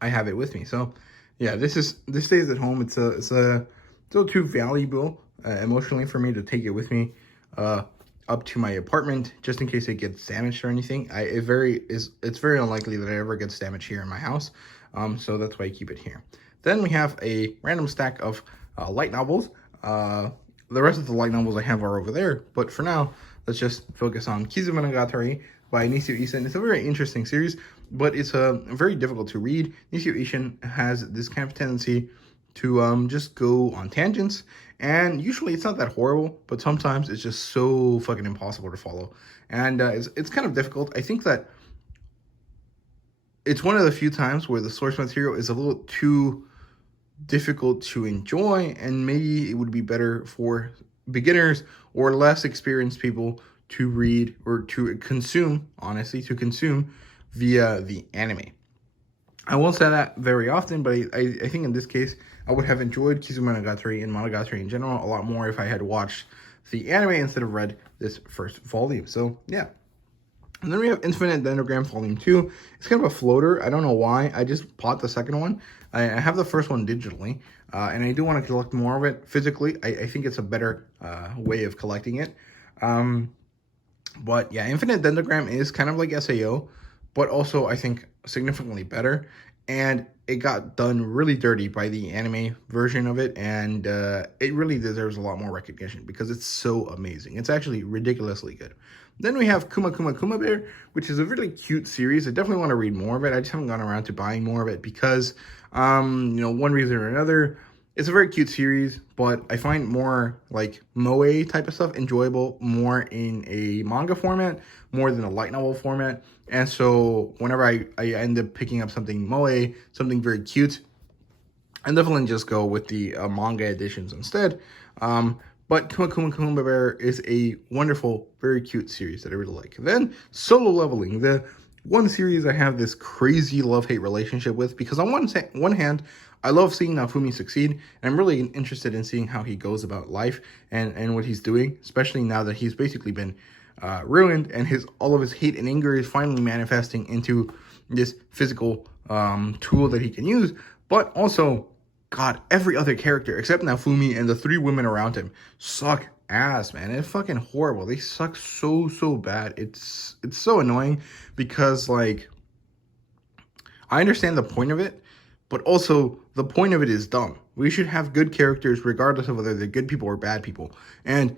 I have it with me. So yeah, this stays at home. It's still too valuable emotionally for me to take it with me up to my apartment, just in case it gets damaged or anything. It's very unlikely that it ever gets damaged here in my house. So that's why I keep it here. Then we have a random stack of light novels. The rest of the light novels I have are over there, but for now, let's just focus on Kizumonogatari by Nisio Isin. It's a very interesting series, but it's very difficult to read. Nisio Isin has this kind of tendency to just go on tangents, and usually it's not that horrible, but sometimes it's just so fucking impossible to follow, and it's kind of difficult. I think that it's one of the few times where the source material is a little too difficult to enjoy, and maybe it would be better for beginners or less experienced people to read or to consume, honestly, to consume via the anime. I won't say that very often, but I think in this case, I would have enjoyed Kizumonogatari and Monogatari in general a lot more if I had watched the anime instead of read this first volume. So, yeah. And then we have Infinite Endogram Volume 2. It's kind of a floater. I don't know why. I just bought the second one. I have the first one digitally, and I do want to collect more of it physically. I think it's a better way of collecting it. But yeah, Infinite Endogram is kind of like SAO, but also I think significantly better. And it got done really dirty by the anime version of it, and it really deserves a lot more recognition because it's so amazing. It's actually ridiculously good. Then we have Kuma Kuma Kuma Bear, which is a really cute series. I definitely want to read more of it. I just haven't gotten around to buying more of it because, one reason or another, it's a very cute series, but I find more like moe type of stuff enjoyable more in a manga format, more than a light novel format. And so whenever I end up picking up something moe, something very cute, I definitely just go with the manga editions instead. But Kuma Kuma Kuma Bear is a wonderful, very cute series that I really like. Then Solo Leveling, the one series I have this crazy love-hate relationship with, because on one hand, I love seeing Naofumi succeed, and I'm really interested in seeing how he goes about life and what he's doing, especially now that he's basically been ruined, and all of his hate and anger is finally manifesting into this physical tool that he can use. But also, God, every other character except Naofumi and the three women around him suck ass, man. It's fucking horrible. They suck so bad. It's so annoying because, like, I understand the point of it, but also the point of it is dumb. We should have good characters regardless of whether they're good people or bad people. And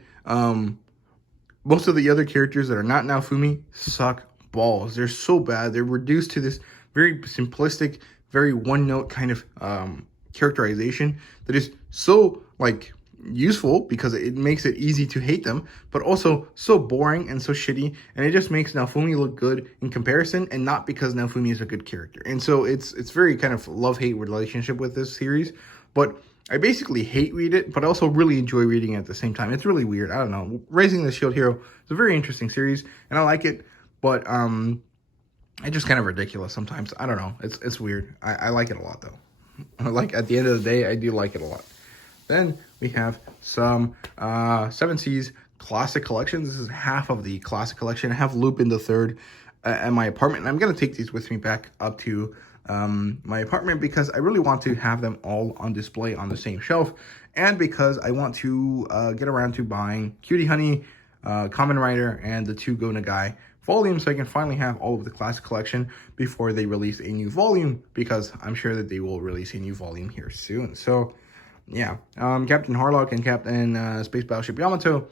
most of the other characters that are not Naofumi suck balls. They're so bad. They're reduced to this very simplistic, very one-note kind of characterization that is so, like, useful because it makes it easy to hate them, but also so boring and so shitty, and it just makes Naofumi look good in comparison, and not because Naofumi is a good character. And so it's very kind of love-hate relationship with this series, but I basically hate read it, but also really enjoy reading it at the same time. It's really weird. I don't know. Raising the Shield Hero is a very interesting series, and I like it, but it's just kind of ridiculous sometimes. I don't know. It's weird. I like it a lot, though. Like, at the end of the day, I do like it a lot. Then we have some Seven Seas Classic Collection. This is half of the Classic Collection. I have Lupin the Third at my apartment, and I'm going to take these with me back up to my apartment because I really want to have them all on display on the same shelf, and because I want to get around to buying Cutie Honey, Kamen Rider, and the two Go Nagai volumes, so I can finally have all of the Classic Collection before they release a new volume, because I'm sure that they will release a new volume here soon. So yeah, Captain Harlock and Captain Space Battleship Yamato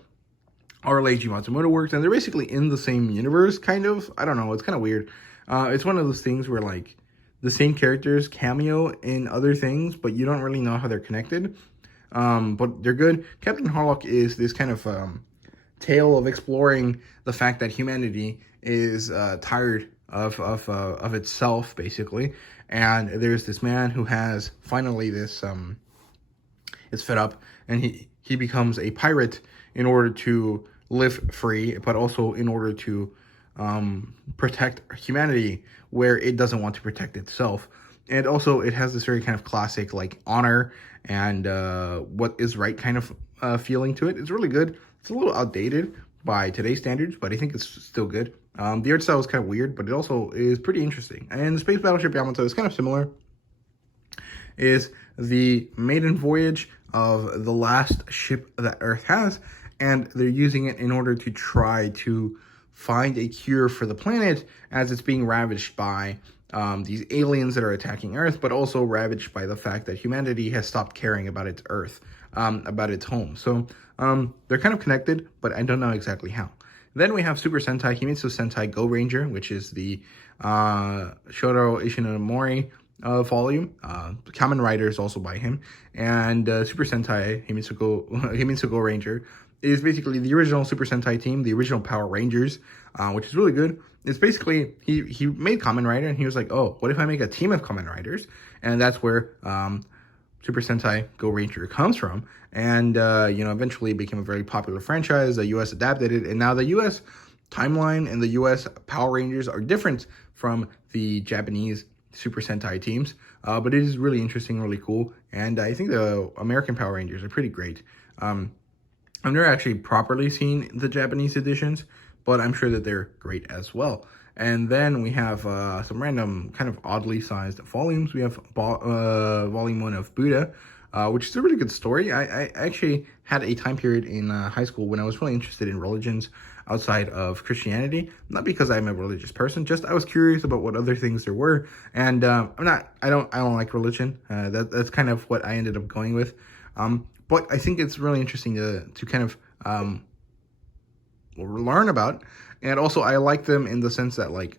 are Leiji Matsumoto works, and they're basically in the same universe, kind of. I don't know, it's kind of weird. It's one of those things where, like, the same characters cameo in other things, but you don't really know how they're connected. But they're good. Captain Harlock is this kind of tale of exploring the fact that humanity is tired of itself, basically. And there's this man who has finally this is fed up, and he becomes a pirate in order to live free, but also in order to protect humanity where it doesn't want to protect itself. And also, it has this very kind of classic, like, honor and what is right kind of feeling to it. It's really good. It's a little outdated by today's standards, but I think it's still good. The art style is kind of weird, but it also is pretty interesting. And the Space Battleship Yamato is kind of similar. Is the maiden voyage of the last ship that Earth has, and they're using it in order to try to find a cure for the planet as it's being ravaged by these aliens that are attacking Earth, but also ravaged by the fact that humanity has stopped caring about its Earth, about its home. So they're kind of connected, but I don't know exactly how. Then we have Super Sentai Himitsu Sentai Go Ranger, which is the Shoro Ishinomori volume. Kamen Rider is also by him. And Super Sentai Himitsu Go Ranger is basically the original Super Sentai team, the original Power Rangers, which is really good. It's basically, he made Kamen Rider, and he was like, oh, what if I make a team of Kamen Riders? And that's where Super Sentai Go Ranger comes from. And, eventually it became a very popular franchise. The US adapted it, and now the US timeline and the US Power Rangers are different from the Japanese Super Sentai teams. But it is really interesting, really cool. And I think the American Power Rangers are pretty great. I've never actually properly seen the Japanese editions, but I'm sure that they're great as well. And then we have some random kind of oddly sized volumes. We have volume 1 of Buddha, which is a really good story. I actually had a time period in high school when I was really interested in religions outside of Christianity. Not because I'm a religious person, just I was curious about what other things there were. And I don't like religion. That's kind of what I ended up going with. But I think it's really interesting to kind of learn about. And also, I like them in the sense that, like,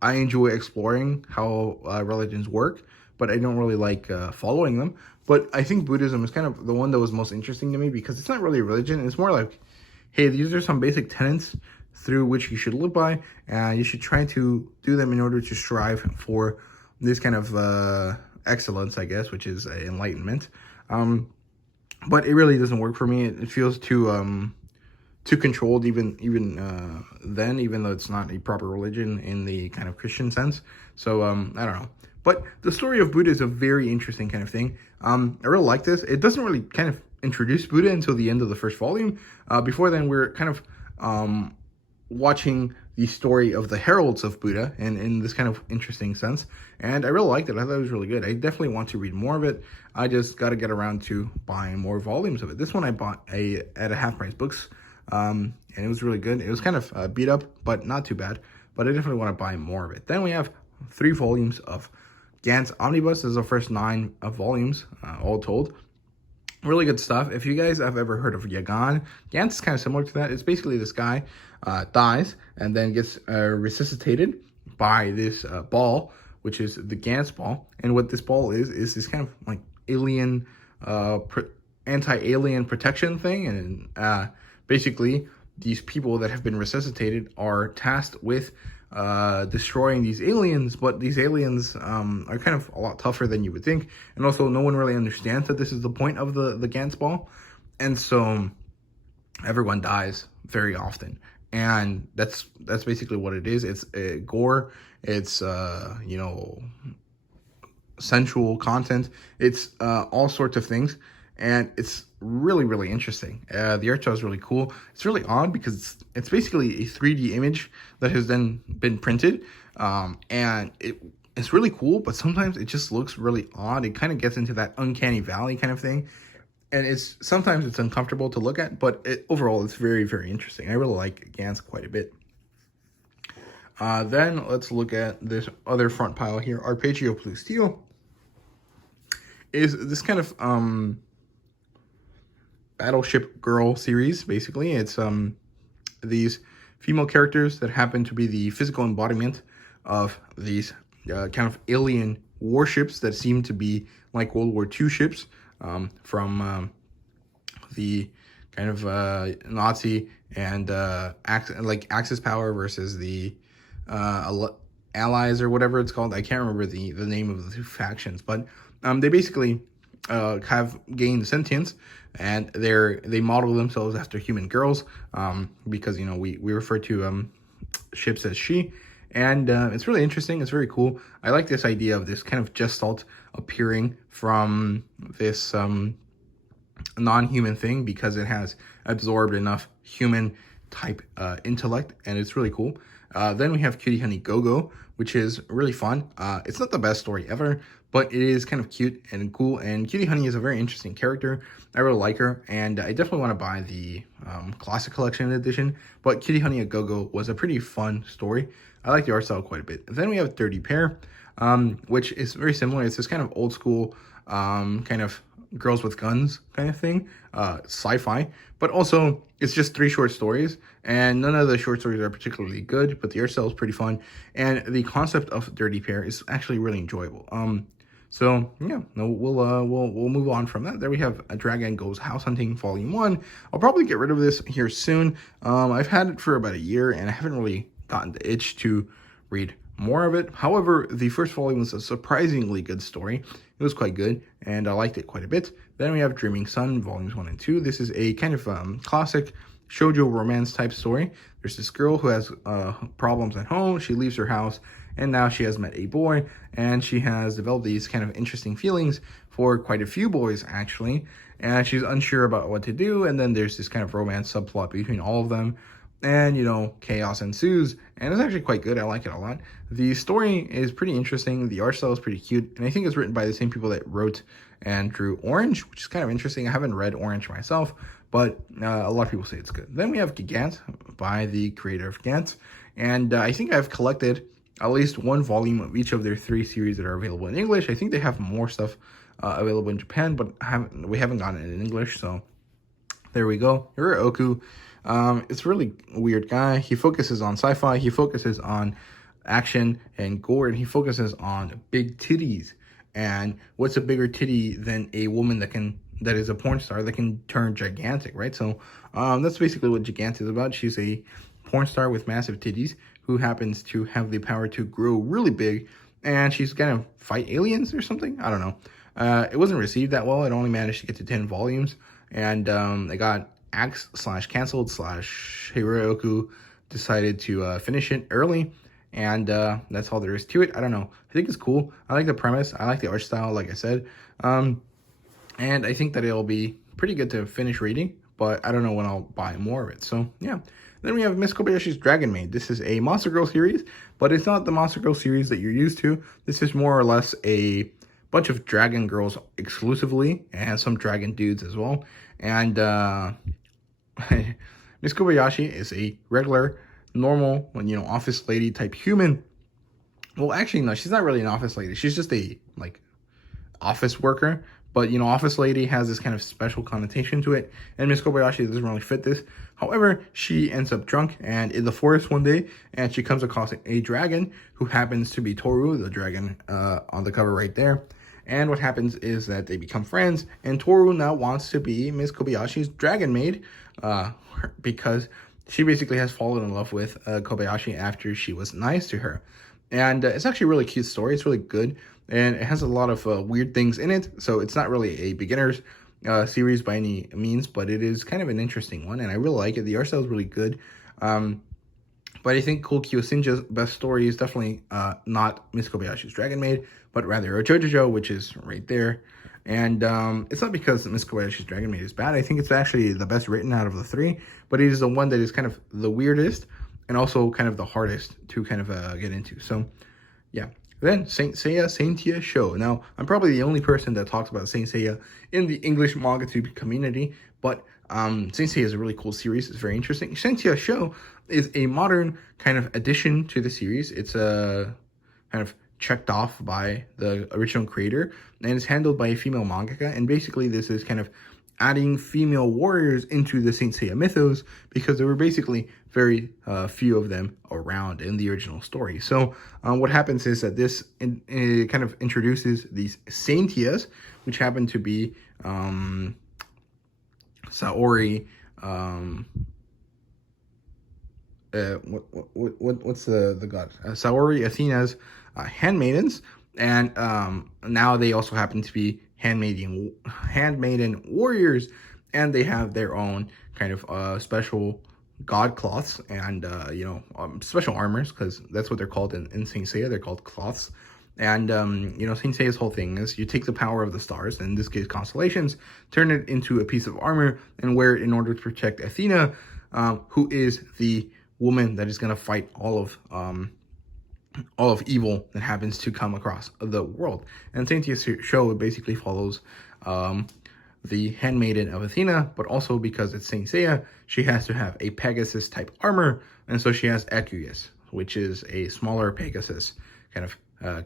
I enjoy exploring how religions work, but I don't really like following them. But I think Buddhism is kind of the one that was most interesting to me because it's not really a religion. It's more like, hey, these are some basic tenets through which you should live by, and you should try to do them in order to strive for this kind of excellence, I guess, which is enlightenment. But it really doesn't work for me. It feels too controlled even though it's not a proper religion in the kind of Christian sense. So I don't know. But the story of Buddha is a very interesting kind of thing. I really like this. It doesn't really kind of introduce Buddha until the end of the first volume. Before then, we're kind of watching the story of the heralds of Buddha in this kind of interesting sense. And I really liked it. I thought it was really good. I definitely want to read more of it. I just got to get around to buying more volumes of it. This one I bought at a Half Price Books. And it was really good. It was kind of beat up, but not too bad. But I definitely want to buy more of it. Then we have 3 volumes of Gantz Omnibus. This is the first 9 volumes, all told. Really good stuff. If you guys have ever heard of Yagan, Gantz is kind of similar to that. It's basically this guy dies and then gets resuscitated by this ball, which is the Gantz ball. And what this ball is this kind of like alien, anti-alien protection thing. And basically, these people that have been resuscitated are tasked with destroying these aliens, but these aliens are kind of a lot tougher than you would think. And also, no one really understands that this is the point of the Gantz ball. And so, everyone dies very often. And that's basically what it is. It's gore. It's, sensual content. It's all sorts of things. And it's really, really interesting. The art style is really cool. It's really odd because it's basically a 3D image that has then been printed. And it's really cool, but sometimes it just looks really odd. It kind of gets into that uncanny valley kind of thing. And sometimes it's uncomfortable to look at, but overall it's very, very interesting. I really like Gantz quite a bit. Then let's look at this other front pile here. Arpeggio Blue Steel is this kind of Battleship Girl series, basically. It's these female characters that happen to be the physical embodiment of these kind of alien warships that seem to be like World War II ships from the kind of Nazi and Axis power versus the Allies or whatever it's called. I can't remember the name of the 2 factions, but they basically have gained sentience, and they model themselves after human girls, because we refer to ships as she. And it's really interesting. It's very cool. I like this idea of this kind of gestalt appearing from this non-human thing because it has absorbed enough human type intellect, and it's really cool. Then we have Cutie Honey Go-Go, which is really fun. It's not the best story ever, but it is kind of cute and cool, and Cutie Honey is a very interesting character. I really like her, and I definitely want to buy the Classic Collection edition, but Cutie Honey a Go-Go was a pretty fun story. I like the art style quite a bit. Then we have Dirty Pair, which is very similar. It's this kind of old school kind of girls with guns kind of thing, sci-fi, but also it's just 3 short stories, and none of the short stories are particularly good, but the art style is pretty fun, and the concept of Dirty Pair is actually really enjoyable. So yeah, no, we'll move on from that. There we have A Dragon Goes House Hunting Volume 1. I'll probably get rid of this here soon. I've had it for about a year, and I haven't really gotten the itch to read more of it. However, the first volume was a surprisingly good story. It was quite good, and I liked it quite a bit. Then we have Dreaming Sun, Volumes 1 and 2. This is a kind of classic shoujo romance type story. There's this girl who has problems at home. She leaves her house, and now she has met a boy, and she has developed these kind of interesting feelings for quite a few boys, actually. And she's unsure about what to do, and then there's this kind of romance subplot between all of them. And, you know, chaos ensues, and it's actually quite good. I like it a lot. The story is pretty interesting. The art style is pretty cute, and I think it's written by the same people that wrote and drew Orange, which is kind of interesting. I haven't read Orange myself, but a lot of people say it's good. Then we have Gigants by the creator of Gigants, and I think I've collected at least 1 volume of each of their 3 series that are available in English. I think they have more stuff available in Japan, but we haven't gotten it in English, so there we go. Hirooku. It's a really weird guy. He focuses on sci-fi, he focuses on action and gore, and he focuses on big titties. And what's a bigger titty than a woman that is a porn star that can turn gigantic, right? So that's basically what Gigant is about. She's a porn star with massive titties who happens to have the power to grow really big, and she's gonna fight aliens or something. I don't know. It wasn't received that well. It only managed to get to 10 volumes, and it got axed/canceled/ Hirooku decided to finish it early, and that's all there is to it. I don't know. I think it's cool. I like the premise. I like the art style, like I said, and I think that it'll be pretty good to finish reading, but I don't know when I'll buy more of it. So yeah. Then we have Miss Kobayashi's Dragon Maid. This is a Monster Girl series, but it's not the Monster Girl series that you're used to. This is more or less a bunch of dragon girls exclusively, and some dragon dudes as well. And Miss Kobayashi is a regular, normal, office lady type human. Well, actually, no, she's not really an office lady. She's just a, office worker. But, office lady has this kind of special connotation to it. And Miss Kobayashi doesn't really fit this. However, she ends up drunk and in the forest one day, and she comes across a dragon who happens to be Toru, the dragon on the cover right there. And what happens is that they become friends, and Toru now wants to be Miss Kobayashi's Dragon Maid because she basically has fallen in love with Kobayashi after she was nice to her. And it's actually a really cute story. It's really good, and it has a lot of weird things in it, so it's not really a beginner's series by any means, but it is kind of an interesting one, and I really like it. The art style is really good. But I think Cool Kyosinja's best story is definitely not Miss Kobayashi's Dragon Maid, but rather Ojojojo, which is right there. And it's not because Miss Kobayashi's Dragon Maid is bad. I think it's actually the best written out of the 3, but it is the one that is kind of the weirdest and also kind of the hardest to kind of get into. So, yeah. Then Saint Seiya Saintia Show. Now, I'm probably the only person that talks about Saint Seiya in the English MangaTube community, but Saint Seiya is a really cool series. It's very interesting. Saintia Show is a modern kind of addition to the series. It's kind of checked off by the original creator, and it's handled by a female mangaka. And basically, this is kind of adding female warriors into the Saint Seiya mythos because there were basically very few of them around in the original story. So what happens is that this kind of introduces these Saintias, which happen to be Saori. What's the god? Saori Athena's handmaidens, and now they also happen to be handmaiden warriors, and they have their own kind of special god cloths and special armors, because that's what they're called in Saint Seiya. They're called cloths. And Saint Seiya's whole thing is you take the power of the stars, in this case constellations, turn it into a piece of armor and wear it in order to protect Athena, who is the woman that is going to fight all of evil that happens to come across the world. And Saint Seiya's show basically follows the handmaiden of Athena, but also because it's Saint Seiya, she has to have a Pegasus type armor, and so she has Aqueous, which is a smaller Pegasus kind of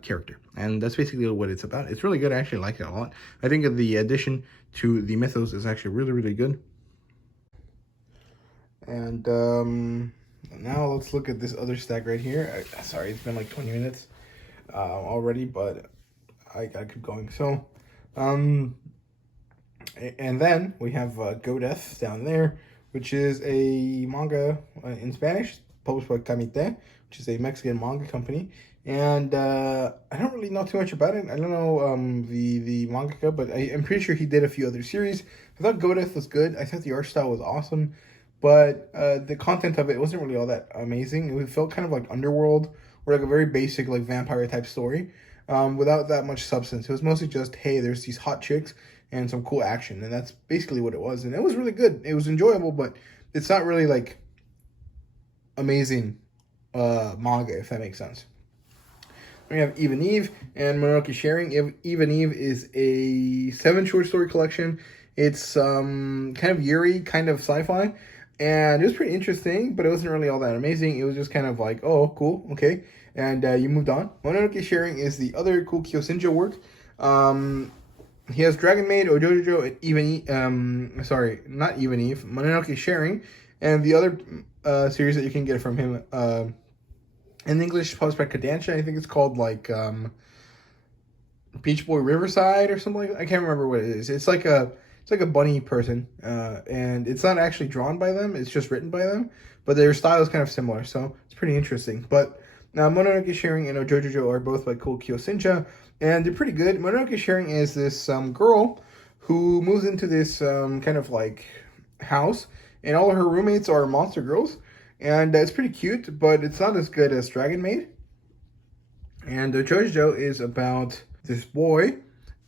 character. And that's basically what it's about. It's really good. I actually like it a lot. I think the addition to the mythos is actually really, really good. And now let's look at this other stack right here. Sorry, it's been like 20 minutes already, but I gotta keep going. So, and then we have Go Death down there, which is a manga in Spanish, published by Kamite, which is a Mexican manga company. And I don't really know too much about it. I don't know the mangaka, but I'm pretty sure he did a few other series. I thought Go Death was good. I thought the art style was awesome. But the content of it wasn't really all that amazing. It felt kind of like Underworld, or like a very basic like vampire type story, without that much substance. It was mostly just, hey, there's these hot chicks and some cool action, and that's basically what it was. And it was really good. It was enjoyable, but it's not really like amazing manga, if that makes sense. We have Eve and Eve and Mononoke Sharing. Eve and Eve is a 7 short story collection. It's kind of Yuri, kind of sci-fi. And it was pretty interesting, but it wasn't really all that amazing. It was just kind of like, oh, cool, okay. And you moved on. Mononoke Sharing is the other cool Kyosenja work. He has Dragon Maid, Ojojo, and Eve. Sorry, not Eve and Eve. Mononoke Sharing. And the other series that you can get from him, in English, published by Kodansha, I think it's called like Beach Boy Riverside or something like that. I can't remember what it is. It's like a bunny person, and it's not actually drawn by them. It's just written by them, but their style is kind of similar, so it's pretty interesting. But now Mononoke Sharing and Ojojo are both by Cool Kyosenja, and they're pretty good. Mononoke Sharing is this girl who moves into this kind of like house, and all of her roommates are monster girls, and it's pretty cute, but it's not as good as Dragon Maid. And Ojojo is about this boy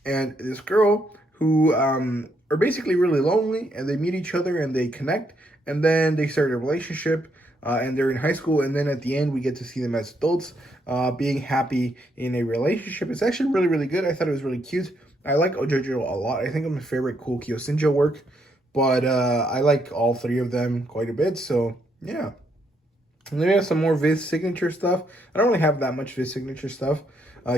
and this girl who are basically really lonely, and they meet each other and they connect, and then they start a relationship, and they're in high school, and then at the end we get to see them as adults being happy in a relationship. It's actually really, really good. I thought it was really cute. I like Ojojo a lot. I think I'm my favorite Cool Kyosenja work, but I like all 3 of them quite a bit, so yeah. And then we have some more Viz signature stuff. I don't really have that much Viz signature stuff.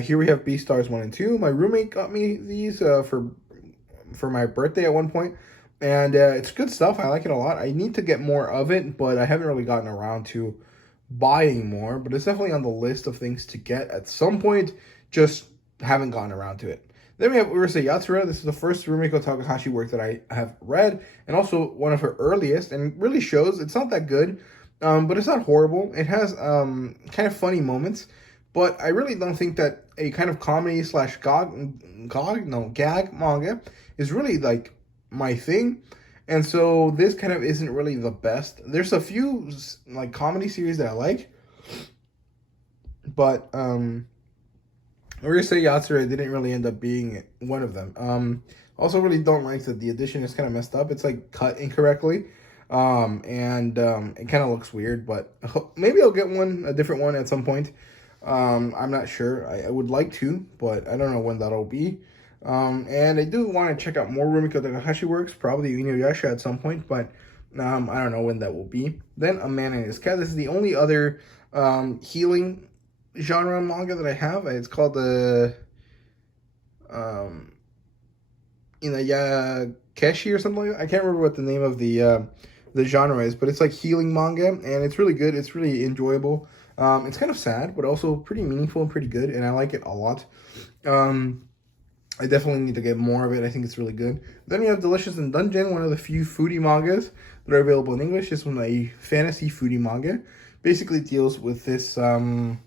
Here we have Beastars 1 and 2. My roommate got me these for my birthday at one point, and it's good stuff. I like it a lot. I need to get more of it, but I haven't really gotten around to buying more, but it's definitely on the list of things to get at some point, just haven't gotten around to it. Then we have Uranus Yatsura. This is the first Rumiko Takahashi work that I have read, and also one of her earliest, and really shows it's not that good, but it's not horrible. It has kind of funny moments, but I really don't think that a kind of comedy slash gag manga is really like my thing. And so this kind of isn't really the best. There's a few like comedy series that I like, but Urusei Yatsura didn't really end up being one of them. Also really don't like that the edition is kind of messed up. It's like cut incorrectly. And it kind of looks weird, but maybe I'll get a different one at some point. I'm not sure. I would like to, but I don't know when that'll be. And I do want to check out more Rumiko Takahashi works, probably Inuyasha at some point, but I don't know when that will be. Then A Man and His Cat. This is the only other healing genre manga that I have. It's called the Keshi or something like that. I can't remember what the name of the genre is, but it's like healing manga, and it's really good. It's really enjoyable. It's kind of sad, but also pretty meaningful and pretty good, and I like it a lot. I definitely need to get more of it. I think it's really good. Then we have Delicious in Dungeon, one of the few foodie mangas that are available in English. This one, a fantasy foodie manga. Basically deals with this kind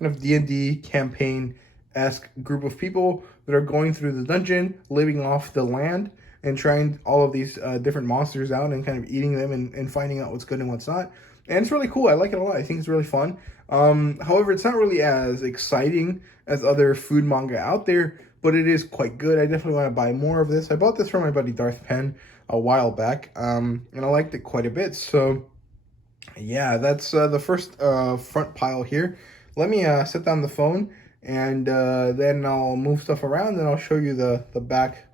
of D&D campaign-esque group of people that are going through the dungeon, living off the land, and trying all of these different monsters out and kind of eating them and finding out what's good and what's not. And it's really cool. I like it a lot. I think it's really fun. However, it's not really as exciting as other food manga out there, but it is quite good. I definitely want to buy more of this. I bought this from my buddy Darth Penn a while back, and I liked it quite a bit. So, yeah, that's the first front pile here. Let me set down the phone, and then I'll move stuff around, and I'll show you the back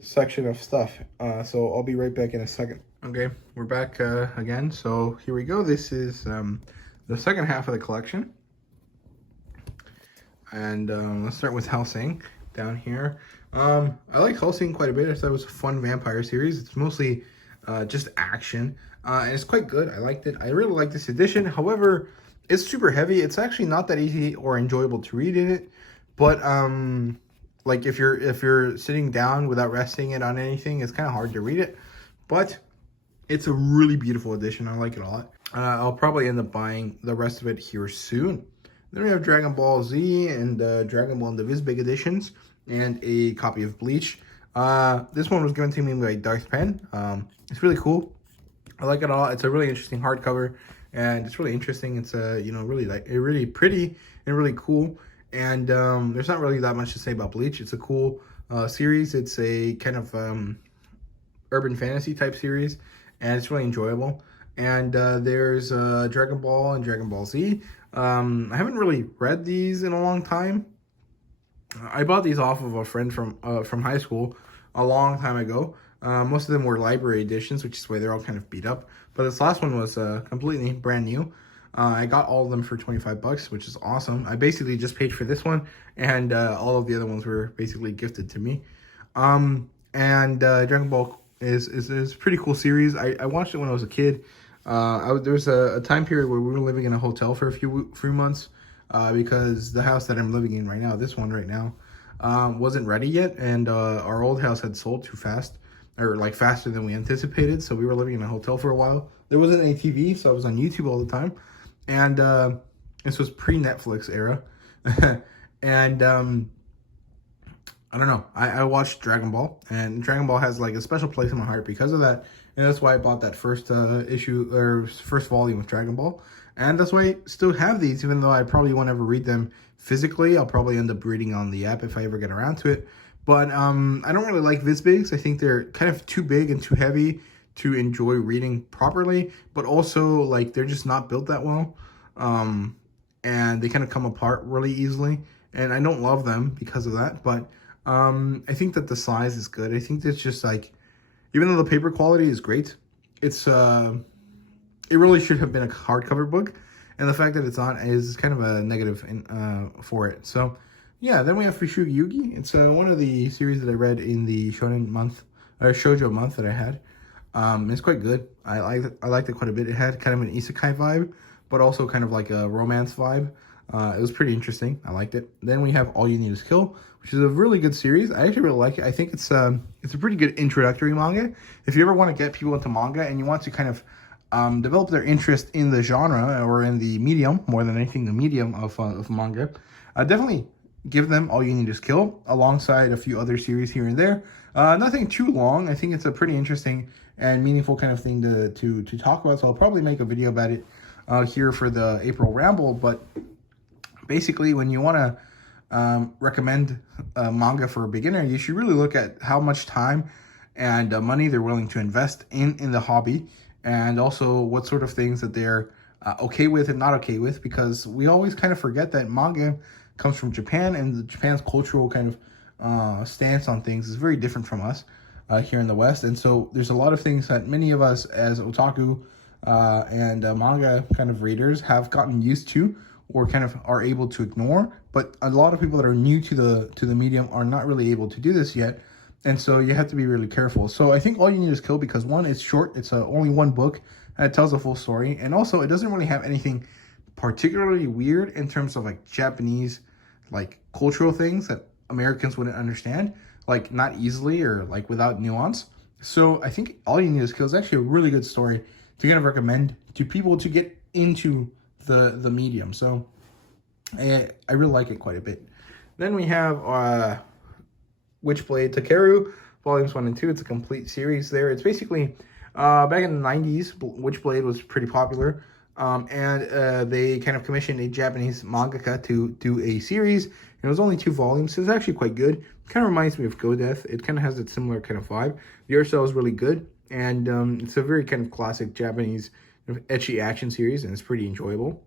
section of stuff. So I'll be right back in a second. Okay, we're back again. So here we go. This is the second half of the collection. And let's start with Hellsing down here. I like Hellsing quite a bit. I thought it was a fun vampire series. It's mostly just action. And it's quite good. I liked it. I really like this edition. However, it's super heavy. It's actually not that easy or enjoyable to read in it. But like if you're sitting down without resting it on anything, it's kind of hard to read it. But it's a really beautiful edition. I like it a lot. I'll probably end up buying the rest of it here soon. Then we have Dragon Ball Z and Dragon Ball and the Viz Big editions, and a copy of Bleach. This one was given to me by Darth Penn. It's really cool. I like it all. It's a really interesting hardcover, and it's really interesting. It's really pretty and really cool. And there's not really that much to say about Bleach. It's a cool series. It's a kind of urban fantasy type series, and it's really enjoyable. And there's Dragon Ball and Dragon Ball Z. I haven't really read these in a long time. I bought these off of a friend from high school a long time ago. Most of them were library editions, which is why they're all kind of beat up. But this last one was completely brand new. I got all of them for $25, which is awesome. I basically just paid for this one, and all of the other ones were basically gifted to me. And Dragon Ball is a pretty cool series. I watched it when I was a kid. There was a time period where we were living in a hotel for a few months because the house that I'm living in right now, this one right now, wasn't ready yet, and our old house had sold too fast, or like faster than we anticipated. So we were living in a hotel for a while. There wasn't any TV, so I was on YouTube all the time, and this was pre-Netflix era, and I don't know. I watched Dragon Ball, and Dragon Ball has like a special place in my heart because of that. And that's why I bought that first issue or first volume of Dragon Ball. And that's why I still have these, even though I probably won't ever read them physically. I'll probably end up reading on the app if I ever get around to it. But I don't really like Vizbigs. I think they're kind of too big and too heavy to enjoy reading properly. But also, like, they're just not built that well. And they kind of come apart really easily. And I don't love them because of that. But I think that the size is good. I think it's just like, even though the paper quality is great, it's it really should have been a hardcover book, and the fact that it's not is kind of a negative for it. So, yeah. Then we have Fushigi Yugi. It's one of the series that I read in the Shonen month or Shoujo month that I had. It's quite good. I liked it quite a bit. It had kind of an isekai vibe, but also kind of like a romance vibe. It was pretty interesting. I liked it. Then we have All You Need Is Kill, which is a really good series. I actually really like it. I think it's a pretty good introductory manga. If you ever want to get people into manga and you want to kind of develop their interest in the genre or in the medium, more than anything, the medium of manga, definitely give them All You Need Is Kill alongside a few other series here and there. Nothing too long. I think it's a pretty interesting and meaningful kind of thing to talk about. So I'll probably make a video about it here for the April Ramble. But basically, when you want to recommend manga for a beginner, you should really look at how much time and money they're willing to invest in the hobby, and also what sort of things that they're okay with and not okay with, because we always kind of forget that manga comes from Japan, and Japan's cultural kind of stance on things is very different from us here in the West. And so there's a lot of things that many of us as otaku and manga kind of readers have gotten used to, or kind of are able to ignore, but a lot of people that are new to the medium are not really able to do this yet, and so you have to be really careful. So I think All You Need Is Kill, because one, it's short, it's only one book, and it tells a full story, and also it doesn't really have anything particularly weird in terms of like Japanese like cultural things that Americans wouldn't understand, like not easily or like without nuance. So I think All You Need Is Kill is actually a really good story to kind of recommend to people to get into the medium. So I really like it quite a bit. Then we have Witchblade Takeru volumes 1 and 2. It's a complete series there. It's basically back in the 90s, Witchblade was pretty popular. And they kind of commissioned a Japanese mangaka to do a series. And it was only 2 volumes, so it's actually quite good. It kind of reminds me of Go Death. It kind of has a similar kind of vibe. The art style is really good, and it's a very kind of classic Japanese ecchi action series, and it's pretty enjoyable.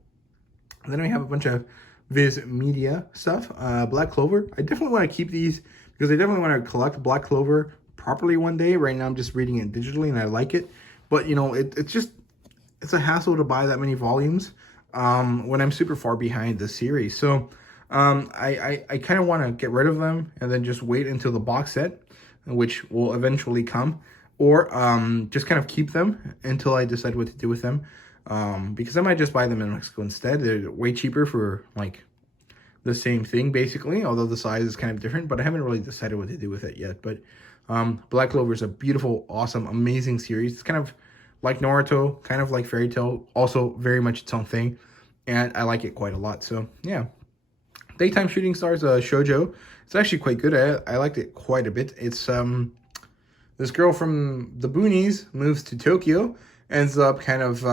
And then we have a bunch of Viz Media stuff. Black Clover. I definitely want to keep these because I definitely want to collect Black Clover properly one day. Right now I'm just reading it digitally and I like it. But, you know, it's a hassle to buy that many volumes when I'm super far behind the series. So I kind of want to get rid of them and then just wait until the box set, which will eventually come. Or just kind of keep them until I decide what to do with them. Because I might just buy them in Mexico instead. They're way cheaper for like the same thing basically, although the size is kind of different, but I haven't really decided what to do with it yet. But Black Clover is a beautiful, awesome, amazing series. It's kind of like Naruto, kind of like Fairy Tail, also very much its own thing, and I like it quite a lot. So yeah, Daytime Shooting Stars shoujo. It's actually quite good. I liked it quite a bit. It's this girl from the boonies moves to Tokyo, ends up kind of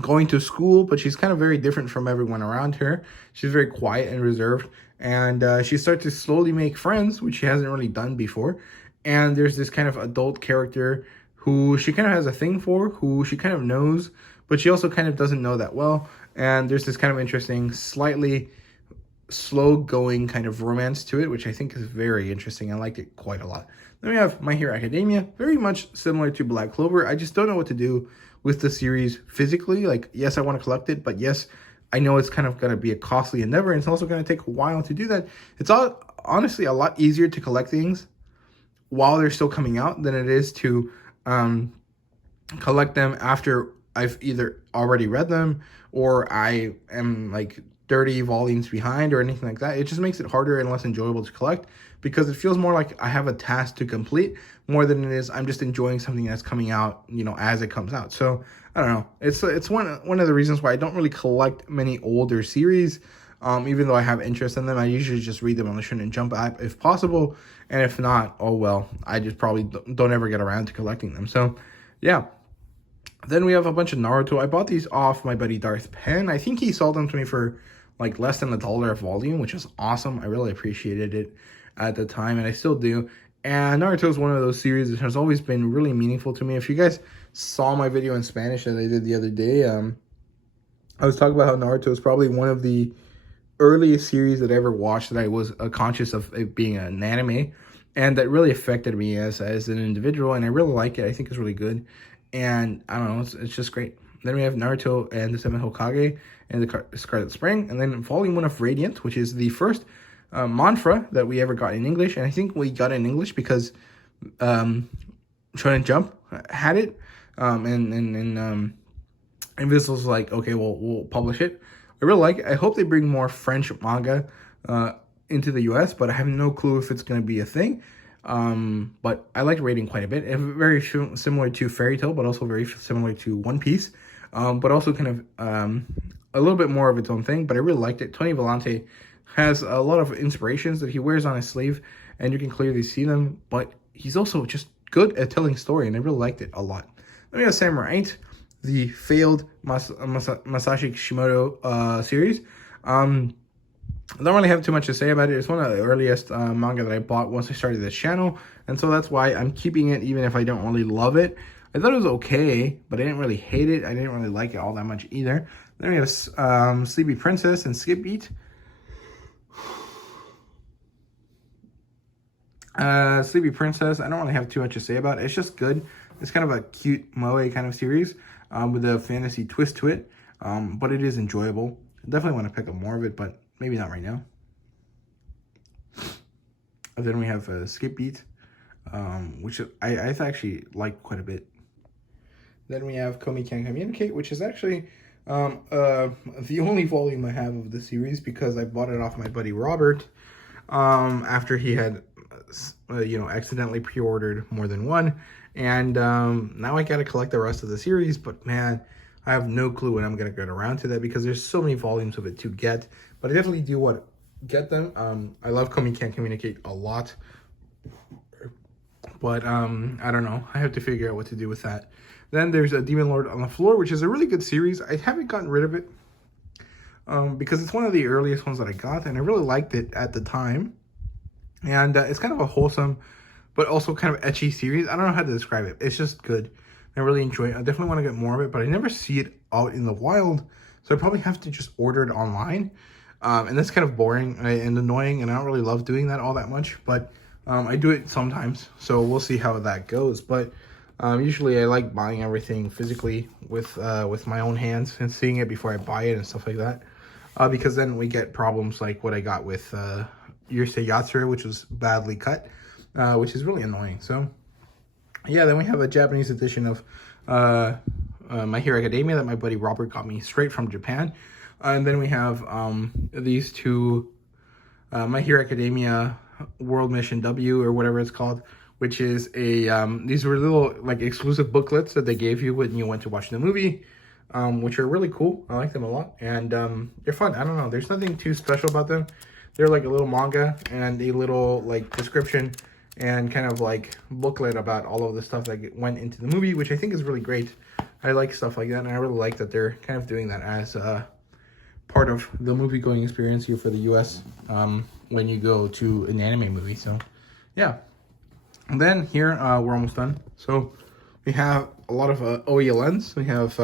going to school, but she's kind of very different from everyone around her. She's very quiet and reserved, and she starts to slowly make friends, which she hasn't really done before. And there's this kind of adult character who she kind of has a thing for, who she kind of knows, but she also kind of doesn't know that well. And there's this kind of interesting, slightly slow-going kind of romance to it, which I think is very interesting. I liked it quite a lot. Then we have My Hero Academia, very much similar to Black Clover. I just don't know what to do with the series physically. Like, yes, I want to collect it, but yes, I know it's kind of going to be a costly endeavor, and it's also going to take a while to do that. It's honestly a lot easier to collect things while they're still coming out than it is to collect them after I've either already read them or I am like 30 volumes behind or anything like that. It just makes it harder and less enjoyable to collect because it feels more like I have a task to complete more than it is I'm just enjoying something that's coming out, you know, as it comes out. So I don't know. It's one of the reasons why I don't really collect many older series. Even though I have interest in them, I usually just read them on the Shonen Jump app if possible, and if not, oh well, I just probably don't ever get around to collecting them. So yeah. Then we have a bunch of Naruto. I bought these off my buddy Darth Penn. I think he sold them to me for like less than $1 a volume, which is awesome. I really appreciated it at the time, and I still do. And Naruto is one of those series that has always been really meaningful to me. If you guys saw my video in Spanish that I did the other day, I was talking about how Naruto is probably one of the earliest series that I ever watched that I was conscious of it being an anime, and that really affected me as an individual, and I really like it. I think it's really good, and I don't know, it's just great. Then we have Naruto and the Seven Hokage and the Scarlet Spring, and then Volume 1 of Radiant, which is the first manhwa that we ever got in English, and I think we got it in English because Shonen Jump had it, and Viz was like, okay, well, we'll publish it. I really like it. I hope they bring more French manga into the US, but I have no clue if it's going to be a thing. But I like Rating quite a bit. It's very similar to Fairy Tail, but also very similar to One Piece. But also kind of a little bit more of its own thing, but I really liked it. Tony Vellante has a lot of inspirations that he wears on his sleeve, and you can clearly see them, but he's also just good at telling story, and I really liked it a lot. Then we have Samurai 8, the failed Masashi Kishimoto series. I don't really have too much to say about it. It's one of the earliest manga that I bought once I started this channel, and so that's why I'm keeping it even if I don't really love it. I thought it was okay, but I didn't really hate it. I didn't really like it all that much either. Then we have Sleepy Princess and Skip Beat. Sleepy Princess, I don't really have too much to say about it. It's just good. It's kind of a cute moe kind of series with a fantasy twist to it, but it is enjoyable. I definitely want to pick up more of it, but maybe not right now. And then we have Skip Beat, which I actually like quite a bit. Then we have Komi Can Communicate, which is actually the only volume I have of the series because I bought it off my buddy Robert after he had accidentally pre-ordered more than one, and now I gotta collect the rest of the series. But man, I have no clue when I'm gonna get around to that because there's so many volumes of it to get, but I definitely do want to get them. I love Komi Can't Communicate a lot. but I don't know. I have to figure out what to do with that. Then there's a Demon Lord on the Floor, which is a really good series. I haven't gotten rid of it because it's one of the earliest ones that I got, and I really liked it at the time. And it's kind of a wholesome, but also kind of ecchi series. I don't know how to describe it. It's just good. I really enjoy it. I definitely want to get more of it, but I never see it out in the wild, so I probably have to just order it online. And that's kind of boring and annoying, and I don't really love doing that all that much, but I do it sometimes, so we'll see how that goes. But usually I like buying everything physically with my own hands and seeing it before I buy it and stuff like that, because then we get problems like what I got with Uranus Yatsura, which was badly cut, which is really annoying. So yeah, then we have a Japanese edition of My Hero Academia that my buddy Robert got me straight from Japan. And then we have these two My Hero Academia World Mission W, or whatever it's called, which is a these were little like exclusive booklets that they gave you when you went to watch the movie, which are really cool. I like them a lot, and they're fun. I don't know, there's nothing too special about them. They're like a little manga and a little like description and kind of like booklet about all of the stuff that went into the movie, which I think is really great. I like stuff like that, and I really like that they're kind of doing that as part of the movie going experience here for the US when you go to an anime movie. So yeah, and then here we're almost done. So we have a lot of OELNs. We have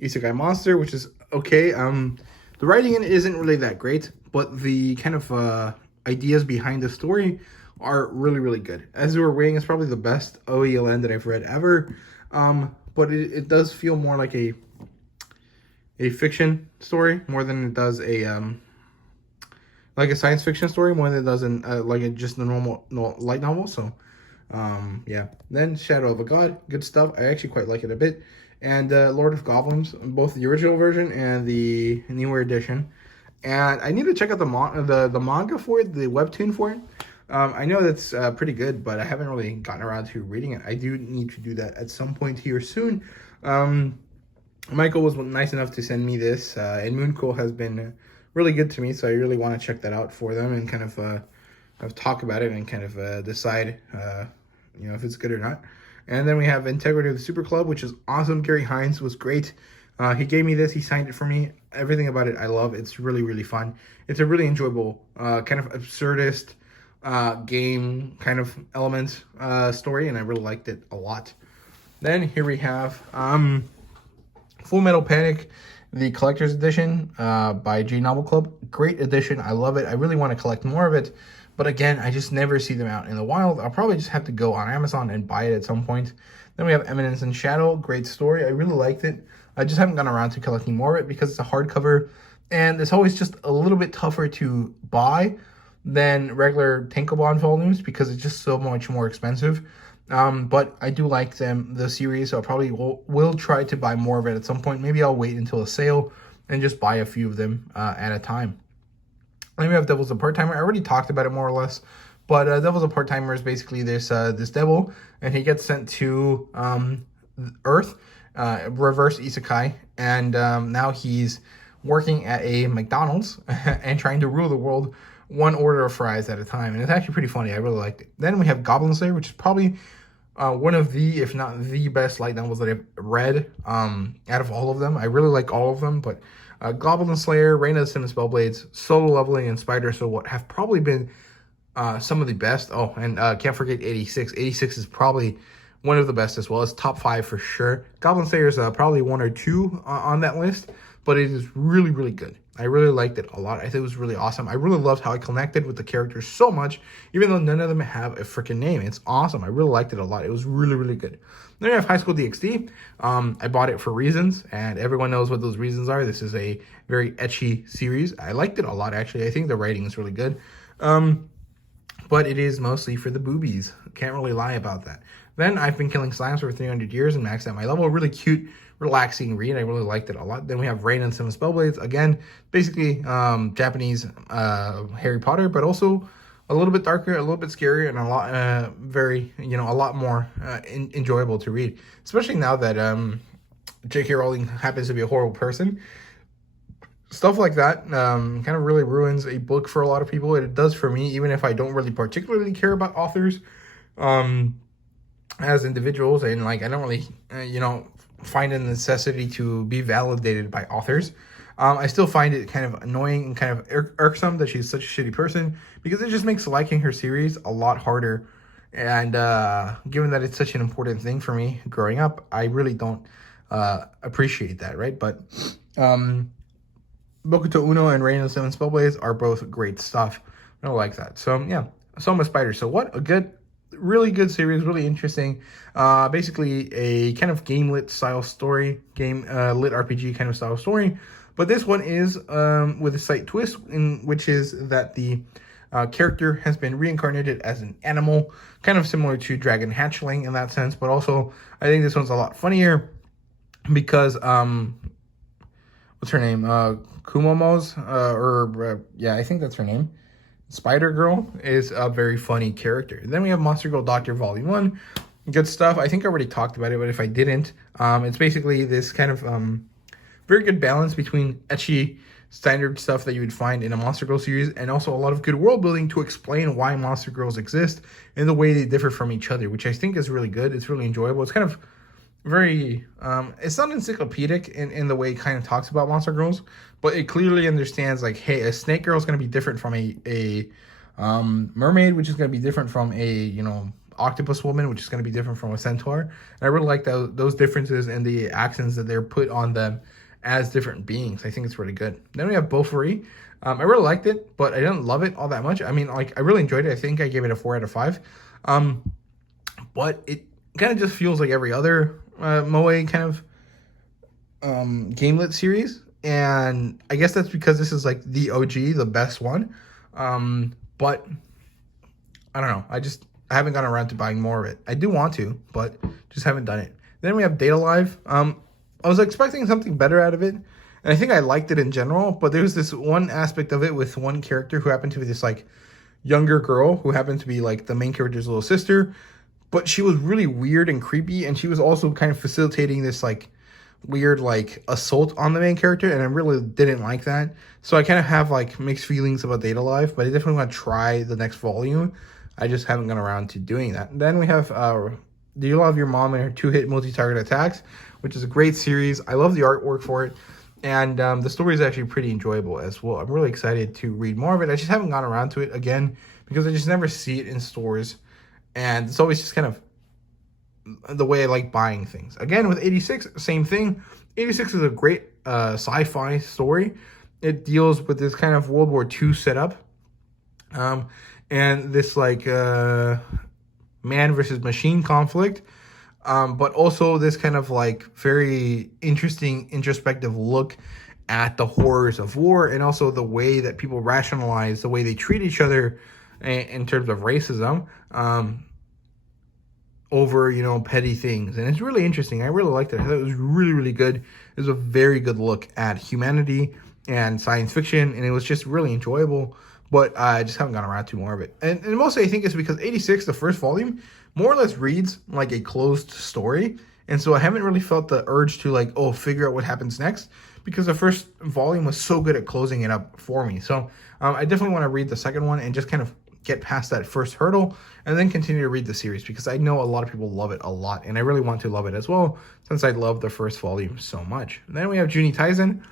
Isekai Monster, which is okay. The writing in it isn't really that great, but the kind of ideas behind the story are really, really good. As You Were Waiting is probably the best OELN that I've read ever, but it does feel more like a fiction story more than it does a science fiction story, more than it does just a normal light novel. So yeah. Then Shadow of a God, good stuff. I actually quite like it a bit. And Lord of Goblins, both the original version and the newer edition. And I need to check out the manga for it, the webtoon for it. I know that's pretty good, but I haven't really gotten around to reading it. I do need to do that at some point here soon. Michael was nice enough to send me this, and Mooncool has been really good to me, so I really want to check that out for them and kind of talk about it and kind of decide, if it's good or not. And then we have Integrity of the Super Club, which is awesome. Gary Hines was great. He gave me this. He signed it for me. Everything about it I love. It's really, really fun. It's a really enjoyable, kind of absurdist game kind of element story, and I really liked it a lot. Then here we have Full Metal Panic, the collector's edition by J Novel Club. Great edition. I love it. I really want to collect more of it. But again, I just never see them out in the wild. I'll probably just have to go on Amazon and buy it at some point. Then we have Eminence and Shadow. Great story. I really liked it. I just haven't gone around to collecting more of it because it's a hardcover. And it's always just a little bit tougher to buy than regular Tankobon volumes because it's just so much more expensive. But I do like the series, so I probably will try to buy more of it at some point. Maybe I'll wait until a sale and just buy a few of them at a time. Then we have Devil's a Part-Timer. I already talked about it more or less, but Devil's a Part-Timer is basically this devil, and he gets sent to Earth, reverse isekai, and now he's working at a McDonald's and trying to rule the world one order of fries at a time, and it's actually pretty funny. I really liked it. Then we have Goblin Slayer, which is probably one of the, if not the best light novels that I've read out of all of them. I really like all of them, but Goblin Slayer, Reign of the Seven Spellblades, Solo Leveling, and Spider So What have probably been some of the best. Oh, and can't forget 86. 86 is probably one of the best as well. It's top 5 for sure. Goblin Slayer is probably 1 or 2 on that list, but it is really, really good. I really liked it a lot. I think it was really awesome. I really loved how I connected with the characters so much, even though none of them have a freaking name. It's awesome. I really liked it a lot. It was really, really good. Then we have High School DxD. I bought it for reasons, and everyone knows what those reasons are. This is a very ecchi series. I liked it a lot, actually. I think the writing is really good. But it is mostly for the boobies. Can't really lie about that. Then I've Been Killing Slimes for 300 years and maxed out my level. Really cute, relaxing read. I really liked it a lot. Then we have Reign and Seven Spellblades. Again, basically Japanese Harry Potter, but also a little bit darker, a little bit scarier, and a lot, a lot more enjoyable to read. Especially now that J.K. Rowling happens to be a horrible person. Stuff like that kind of really ruins a book for a lot of people. It does for me, even if I don't really particularly care about authors. as individuals, and like I don't really find a necessity to be validated by authors. I still find it kind of annoying and kind of irksome that she's such a shitty person, because it just makes liking her series a lot harder. And given that it's such an important thing for me growing up, I really don't appreciate that, right? But Bokuto Uno and Reign of the Seven Spellblades are both great stuff. I like that. So yeah, Soma Spider. So what a good, really good series, really interesting. Basically a kind of game lit style story, lit RPG kind of style story. But this one is with a slight twist, which is that the character has been reincarnated as an animal, kind of similar to Dragon Hatchling in that sense. But also, I think this one's a lot funnier because what's her name? Kumomo's, I think that's her name. Spider Girl is a very funny character. Then we have Monster Girl Doctor Volume 1. Good stuff. I think I already talked about it, but if I didn't, it's basically this kind of very good balance between ecchi standard stuff that you would find in a Monster Girl series, and also a lot of good world building to explain why Monster Girls exist and the way they differ from each other, which I think is really good. It's really enjoyable. It's kind of very, it's not encyclopedic in the way it kind of talks about Monster Girls, but it clearly understands, like, hey, a snake girl is going to be different from a mermaid, which is going to be different from a, octopus woman, which is going to be different from a centaur. And I really like those differences and the accents that they're put on them as different beings. I think it's really good. Then we have Bofuri. I really liked it, but I didn't love it all that much. I mean, like, I really enjoyed it. I think I gave it a 4 out of 5. But it kind of just feels like every other Moe kind of gamelit series. And I guess that's because this is like the OG, the best one. But I don't know. I haven't gotten around to buying more of it. I do want to, but just haven't done it. Then we have Data Live. I was expecting something better out of it, and I think I liked it in general, but there was this one aspect of it with one character who happened to be this, like, younger girl who happened to be, like, the main character's little sister, but she was really weird and creepy, and she was also kind of facilitating this, like, weird, like, assault on the main character, and I really didn't like that. So I kind of have, like, mixed feelings about Data Life, but I definitely want to try the next volume. I just haven't gone around to doing that. And then we have Do You Love Your Mom and Her 2-Hit Multi-Target Attacks, which is a great series. I love the artwork for it, and the story is actually pretty enjoyable as well. I'm really excited to read more of it. I just haven't gone around to it again because I just never see it in stores, and it's always just kind of the way I like buying things. Again, with 86, same thing. 86 is a great sci-fi story. It deals with this kind of World War II setup, and this, like, man versus machine conflict. But also this kind of, like, very interesting introspective look at the horrors of war, and also the way that people rationalize the way they treat each other in terms of racism over, petty things. And it's really interesting. I really liked it. I thought it was really, really good. It was a very good look at humanity and science fiction, and it was just really enjoyable. But I just haven't gone around to more of it. And mostly I think it's because 86, the first volume, more or less reads like a closed story. And so I haven't really felt the urge to, like, figure out what happens next, because the first volume was so good at closing it up for me. So I definitely want to read the second one and just kind of get past that first hurdle and then continue to read the series, because I know a lot of people love it a lot, and I really want to love it as well, since I love the first volume so much. And then we have Juni Taisen,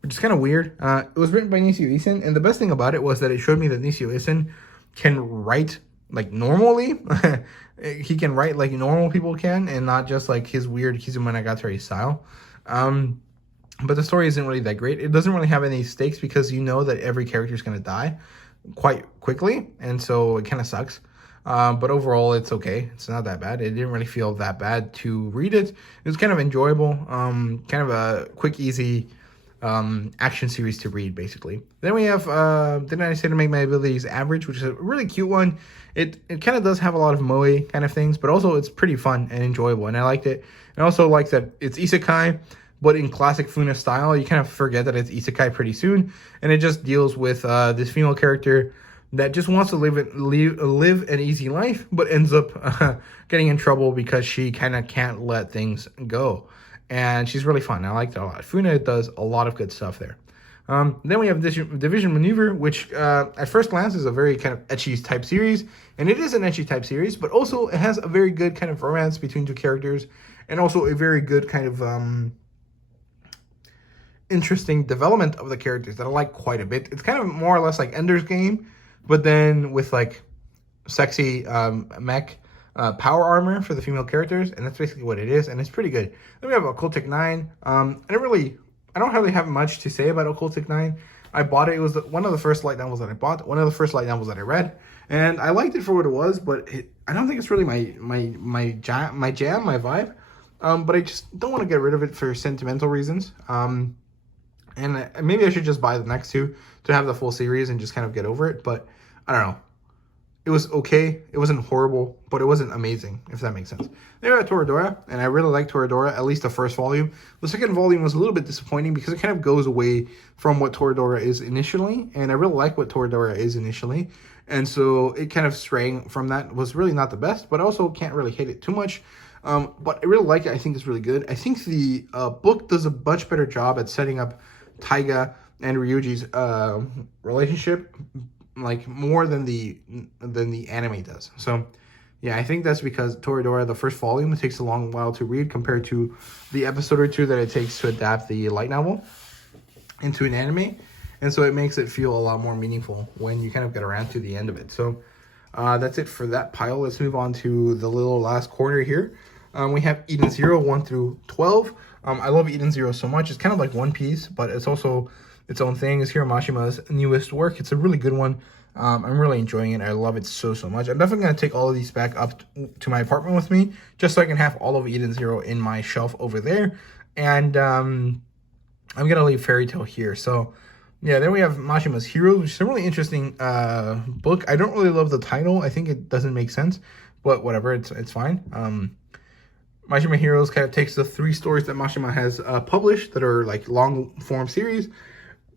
which is kind of weird. It was written by Nisio Isin, and the best thing about it was that it showed me that Nisio Isin can write, like, normally. He can write like normal people can, and not just like his weird Kizumonogatari style. But the story isn't really that great. It doesn't really have any stakes, because you know that every character is going to die quite quickly, and so it kind of sucks. But overall, it's okay. It's not that bad. It didn't really feel that bad to read it. It was kind of enjoyable, kind of a quick, easy action series to read, basically. Then we have Didn't I Say to Make My Abilities Average, which is a really cute one. It kind of does have a lot of moe kind of things, but also it's pretty fun and enjoyable, and I liked it. And I also like that it's isekai, but in classic Funa style. You kind of forget that it's isekai pretty soon, and it just deals with this female character that just wants to live an easy life, but ends up getting in trouble because she kind of can't let things go. And she's really fun. I liked it a lot. Funa does a lot of good stuff there. Then we have Division Maneuver, which at first glance is a very kind of ecchi type series, and it is an ecchi type series, but also it has a very good kind of romance between two characters, and also a very good kind of interesting development of the characters that I like quite a bit. It's kind of more or less like Ender's Game, but then with like sexy mech power armor for the female characters, and that's basically what it is, and it's pretty good. Then we have Occultic Nine. I don't really have much to say about Occultic Nine. I bought it. It was one of the first light novels that I bought, one of the first light novels that I read, and I liked it for what it was, but I don't think it's really my jam, my vibe. But I just don't want to get rid of it for sentimental reasons. And maybe I should just buy the next two to have the full series and just kind of get over it. But I don't know. It was okay. It wasn't horrible, but it wasn't amazing, if that makes sense. Then we have Toradora, and I really like Toradora, at least the first volume. The second volume was a little bit disappointing because it kind of goes away from what Toradora is initially, and I really like what Toradora is initially. And so it kind of straying from that was really not the best, but I also can't really hate it too much. But I really like it. I think it's really good. I think the book does a much better job at setting up Taiga and Ryuji's relationship, like more than the anime does. So yeah, I think that's because Toradora, the first volume, it takes a long while to read compared to the episode or two that it takes to adapt the light novel into an anime, and so it makes it feel a lot more meaningful when you kind of get around to the end of it. So that's it for that pile. Let's move on to the little last corner here. We have Eden Zero 1 through 12. I love Eden Zero so much. It's kind of like One Piece, but it's also its own thing. It's Hiro Mashima's newest work. It's a really good one. I'm really enjoying it. I love it so much. I'm definitely going to take all of these back up to my apartment with me, just so I can have all of Eden Zero in my shelf over there. And I'm going to leave Fairy Tail here. So yeah, then we have Mashima's Heroes, which is a really interesting book. I don't really love the title. I think it doesn't make sense, but whatever, it's fine. Mashima Heroes kind of takes the 3 stories that Mashima has published that are like long form series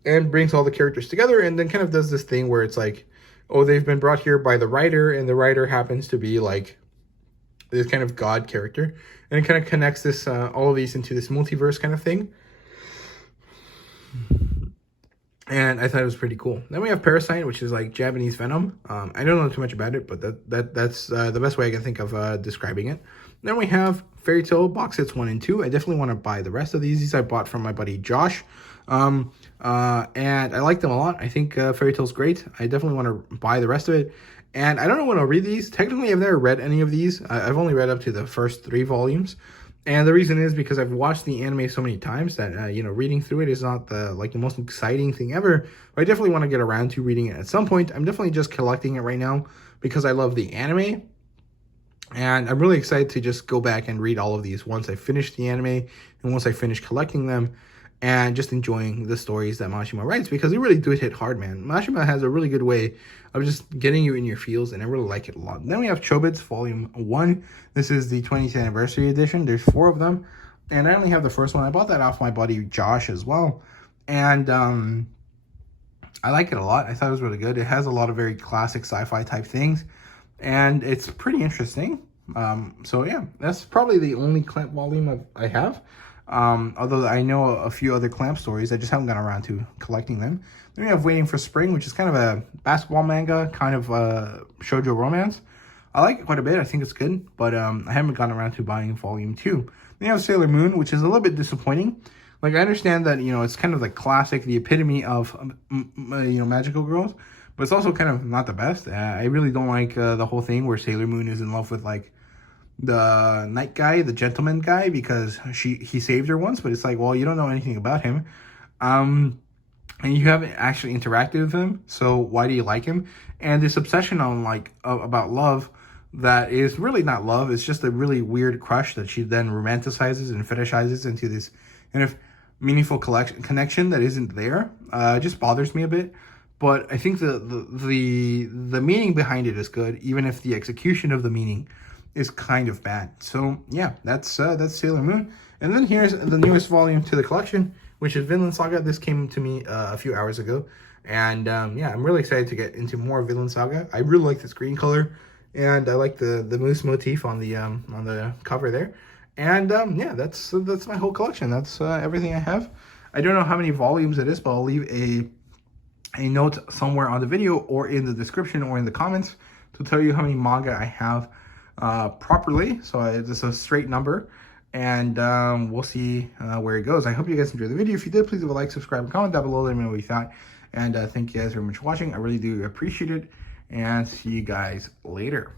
and brings all the characters together, and then kind of does this thing where it's like, oh, they've been brought here by the writer, and the writer happens to be like this kind of god character, and it kind of connects this all of these into this multiverse kind of thing. And I thought it was pretty cool. Then we have Parasite, which is like Japanese Venom. I don't know too much about it, but that's the best way I can think of describing it. Then we have Fairy Tail box sets 1 and 2. I definitely want to buy the rest of these. These I bought from my buddy Josh. And I like them a lot. I think Fairy Tail's great. I definitely want to buy the rest of it. And I don't know when I'll read these. Technically, I've never read any of these. I've only read up to the first 3 volumes. And the reason is because I've watched the anime so many times that, reading through it is not the most exciting thing ever. But I definitely want to get around to reading it at some point. I'm definitely just collecting it right now because I love the anime. And I'm really excited to just go back and read all of these once I finish the anime and once I finish collecting them and just enjoying the stories that Mashima writes, because they really do hit hard, man. Mashima has a really good way of just getting you in your feels, and I really like it a lot. Then we have Chobits Volume 1. This is the 20th anniversary edition. There's 4 of them, and I only have the first one. I bought that off my buddy Josh as well, and I like it a lot. I thought it was really good. It has a lot of very classic sci-fi type things, and it's pretty interesting. So yeah, that's probably the only Clamp volume I have. Although I know a few other Clamp stories, I just haven't gotten around to collecting them. Then we have Waiting for Spring, which is kind of a basketball manga, kind of shoujo romance. I like it quite a bit. I think it's good, but I haven't gotten around to buying volume 2. Then you have Sailor Moon, which is a little bit disappointing. Like, I understand that, it's kind of the classic, the epitome of, magical girls, but it's also kind of not the best. I really don't like the whole thing where Sailor Moon is in love with, like, the knight guy, the gentleman guy, because he saved her once, but it's like, well, you don't know anything about him. And you haven't actually interacted with him, so why do you like him? And this obsession on, like, about love that is really not love. It's just a really weird crush that she then romanticizes and fetishizes into this kind of meaningful connection that isn't there. It just bothers me a bit. But I think the meaning behind it is good, even if the execution of the meaning is kind of bad. So yeah, that's Sailor Moon. And then here's the newest volume to the collection, which is Vinland Saga. This came to me a few hours ago, and yeah, I'm really excited to get into more Vinland Saga. I really like this green color, and I like the moose motif on the cover there. And yeah, that's my whole collection. That's everything I have. I don't know how many volumes it is, but I'll leave a note somewhere on the video or in the description or in the comments to tell you how many manga I have properly. So it's a straight number, and we'll see where it goes. I hope you guys enjoyed the video. If you did, please leave a like, subscribe, and comment down below. Let me know what you thought. And thank you guys very much for watching. I really do appreciate it. And see you guys later.